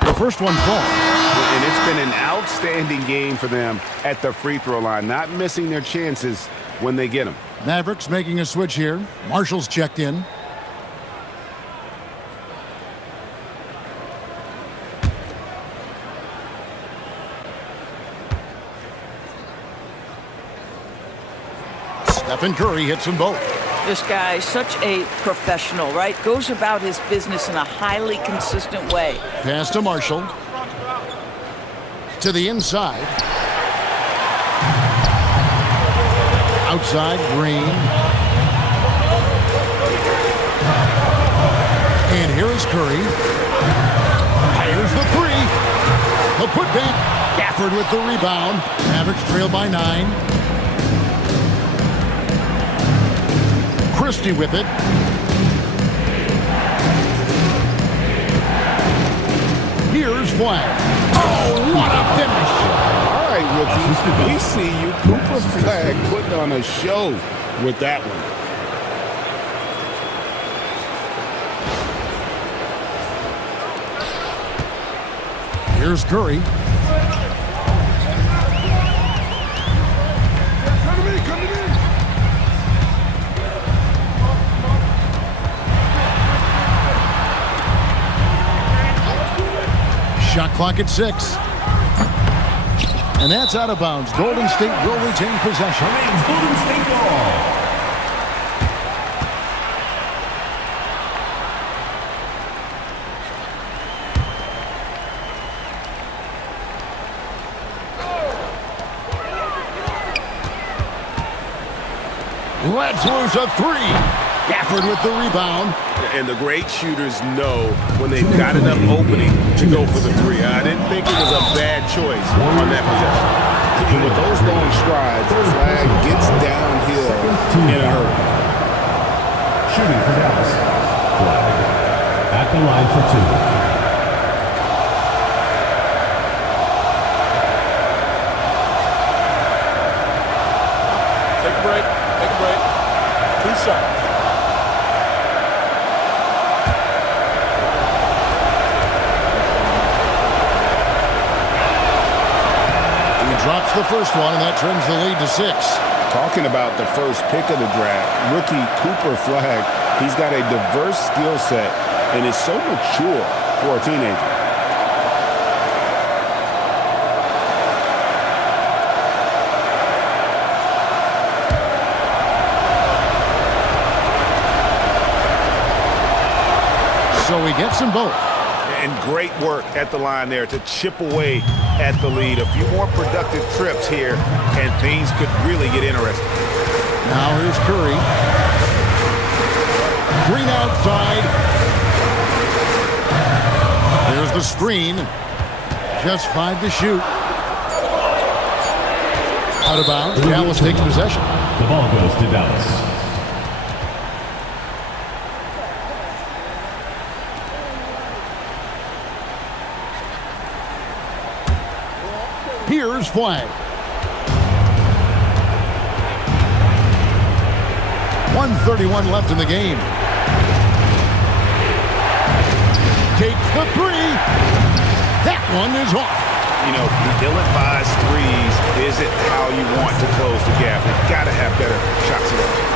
The first one falls. And it's been an outstanding game for them at the free throw line, not missing their chances when they get them. Mavericks making a switch here. Marshall's checked in. Stephen Curry hits them both. This guy's such a professional, right? Goes about his business in a highly consistent way. Pass to Marshall. To the inside. Outside, Green. And here is Curry. Here's the 3. The putback. Gafford with the rebound. Mavericks trail by 9. Christie with it. Here's Flag. Oh, what a finish! All right, rookie. We see you. Cooper Flag putting on a show with that one. Here's Curry. Shot clock at 6. And that's out of bounds. Golden State will retain possession. Golden State ball. Let's lose a three. Gafford with the rebound. And the great shooters know when they've got enough opening to go for the three. I didn't think it was a bad choice on that possession. And with those long strides, the flag gets downhill in a hurry. Shooting for Dallas. Flag. At the line for two. Drops the first one, and that trims the lead to 6. Talking about the first pick of the draft, rookie Cooper Flagg, he's got a diverse skill set and is so mature for a teenager. So he gets them both. And great work at the line there to chip away at the lead. A few more productive trips here, and things could really get interesting. Now here's Curry. Green outside. There's the screen. Just 5 to shoot. Out of bounds. Dallas takes possession. The ball goes to Dallas. Here's Flagg. 1:31 left in the game. Takes the three. That one is off. You know, the ill-advised threes isn't how you want to close the gap. You've got to have better shot selection.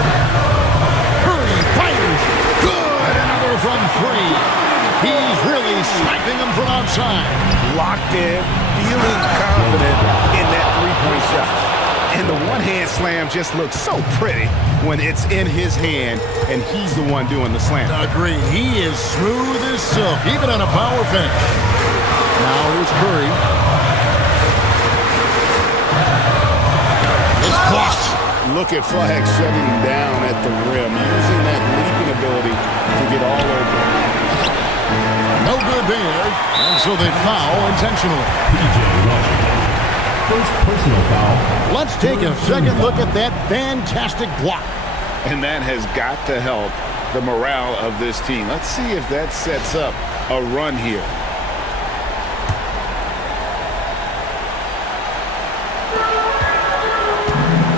Curry fires. Good. Another from 3. He's really sniping them from outside. Locked in, feeling confident in that three-point shot. And the one-hand slam just looks so pretty when it's in his hand and he's the one doing the slam. Agreed. He is smooth as silk, even on a power finish. Now here's Curry. It's caught. Look at Flagg shutting down at the rim, using that leaping ability to get all over it. No good there, and so they foul intentionally. First personal foul. Let's take a second look at that fantastic block. And that has got to help the morale of this team. Let's see if that sets up a run here.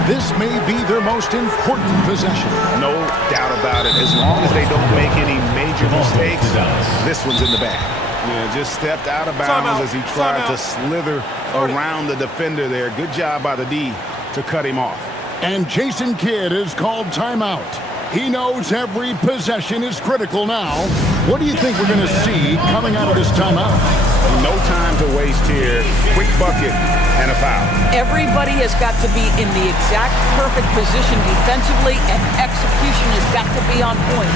This may be their most important possession. No doubt about it. As long as they don't make any major mistakes, this one's in the bag. Yeah, just stepped out of bounds as he tried to slither around the defender there. Good job by the D to cut him off. And Jason Kidd is called timeout. He knows every possession is critical now. What do you think we're going to see coming out of this timeout? No time to waste here. Quick bucket and a foul. Everybody has got to be in the exact perfect position defensively, and execution has got to be on point.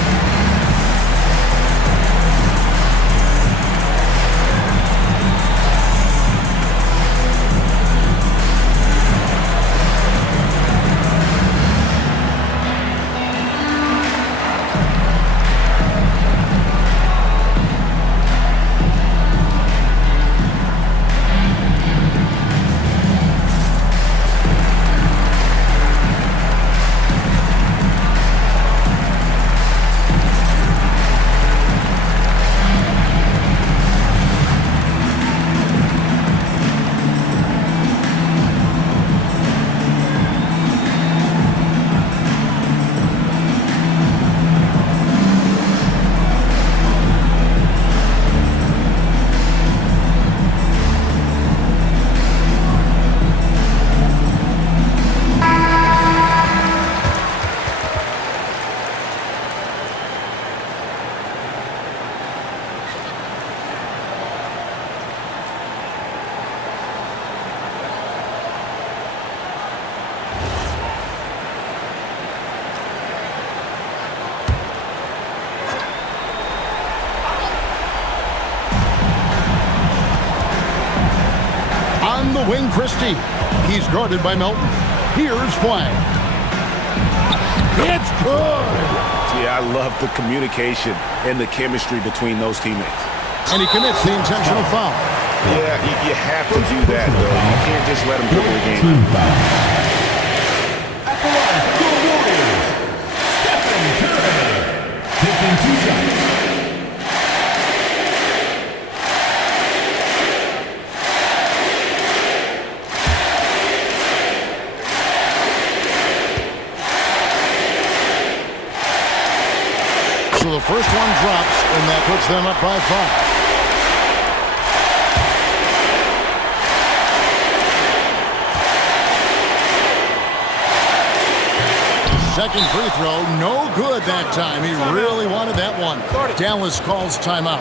Wing Christie. He's guarded by Melton. Here's Flagg. It's good. Yeah, I love the communication and the chemistry between those teammates. And he commits the intentional foul. Yeah, you have to do that, though. You can't just let him dribble the game. At the line for the Warriors, Stephen Curry. Taking 2 shots. So the first one drops, and that puts them up by 5. Second free throw, no good that time. He really wanted that one. Dallas calls timeout.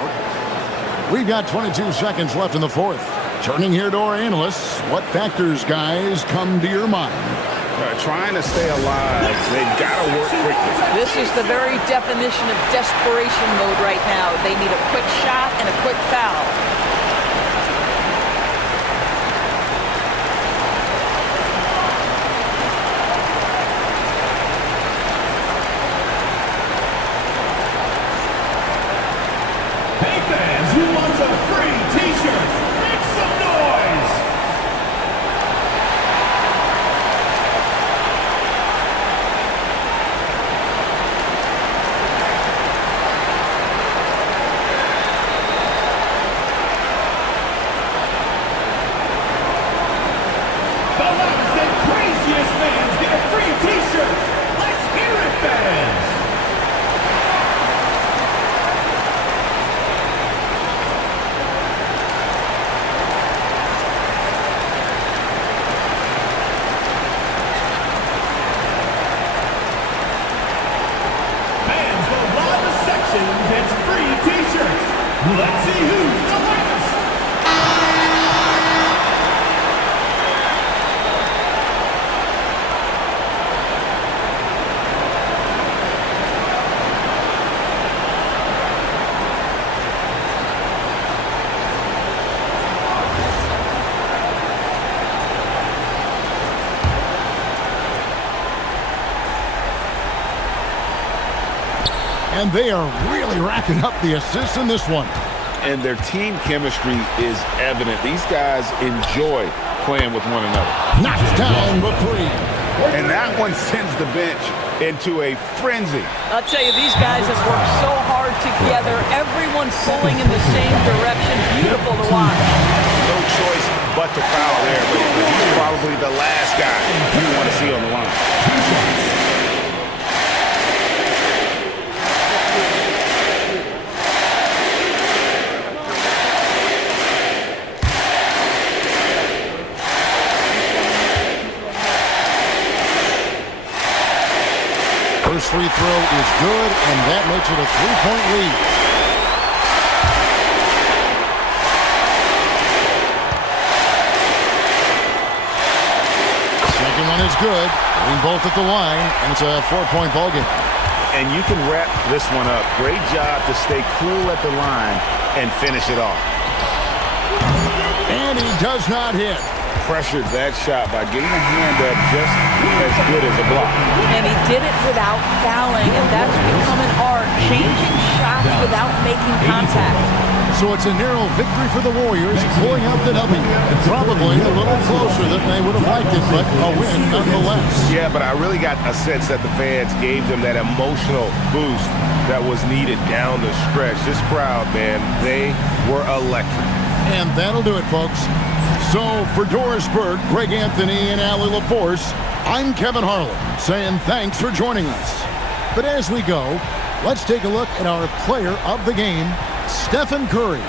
We've got 22 seconds left in the fourth. Turning here to our analysts, what factors, guys, come to your mind? Trying to stay alive, they've got to work quickly. This is the very definition of desperation mode right now. They need a quick shot and a quick foul. Hey fans, who wants a free t-shirt? Make some noise! The loudest and craziest fans get a free t-shirt! Let's hear it, fans! Fans, the loudest section gets free t-shirts! Let's see who's the loudest! And they are really racking up the assists in this one. And their team chemistry is evident. These guys enjoy playing with one another. Knocks down the 3. And that one sends the bench into a frenzy. I'll tell you, these guys have worked so hard together. Everyone pulling in the same direction. Beautiful to watch. No choice but to foul there, but he's probably the last guy you want to see on the line. First free throw is good, and that makes it a 3-point lead. Second one is good. Hitting both at the line, and it's a 4-point ball game. And you can wrap this one up. Great job to stay cool at the line and finish it off. And he does not hit. Pressured that shot by getting a hand up just as good as a block. And he did it without fouling, and that's become an art, changing shots without making contact. So it's a narrow victory for the Warriors, pulling out the W. Probably a little closer than they would have liked it, but a win nonetheless. Yeah, but I really got a sense that the fans gave them that emotional boost that was needed down the stretch. This crowd, man, they were electric. And that'll do it, folks. So for Doris Burke, Greg Anthony, and Allie LaForce, I'm Kevin Harlan saying thanks for joining us. But as we go, let's take a look at our player of the game, Stephen Curry.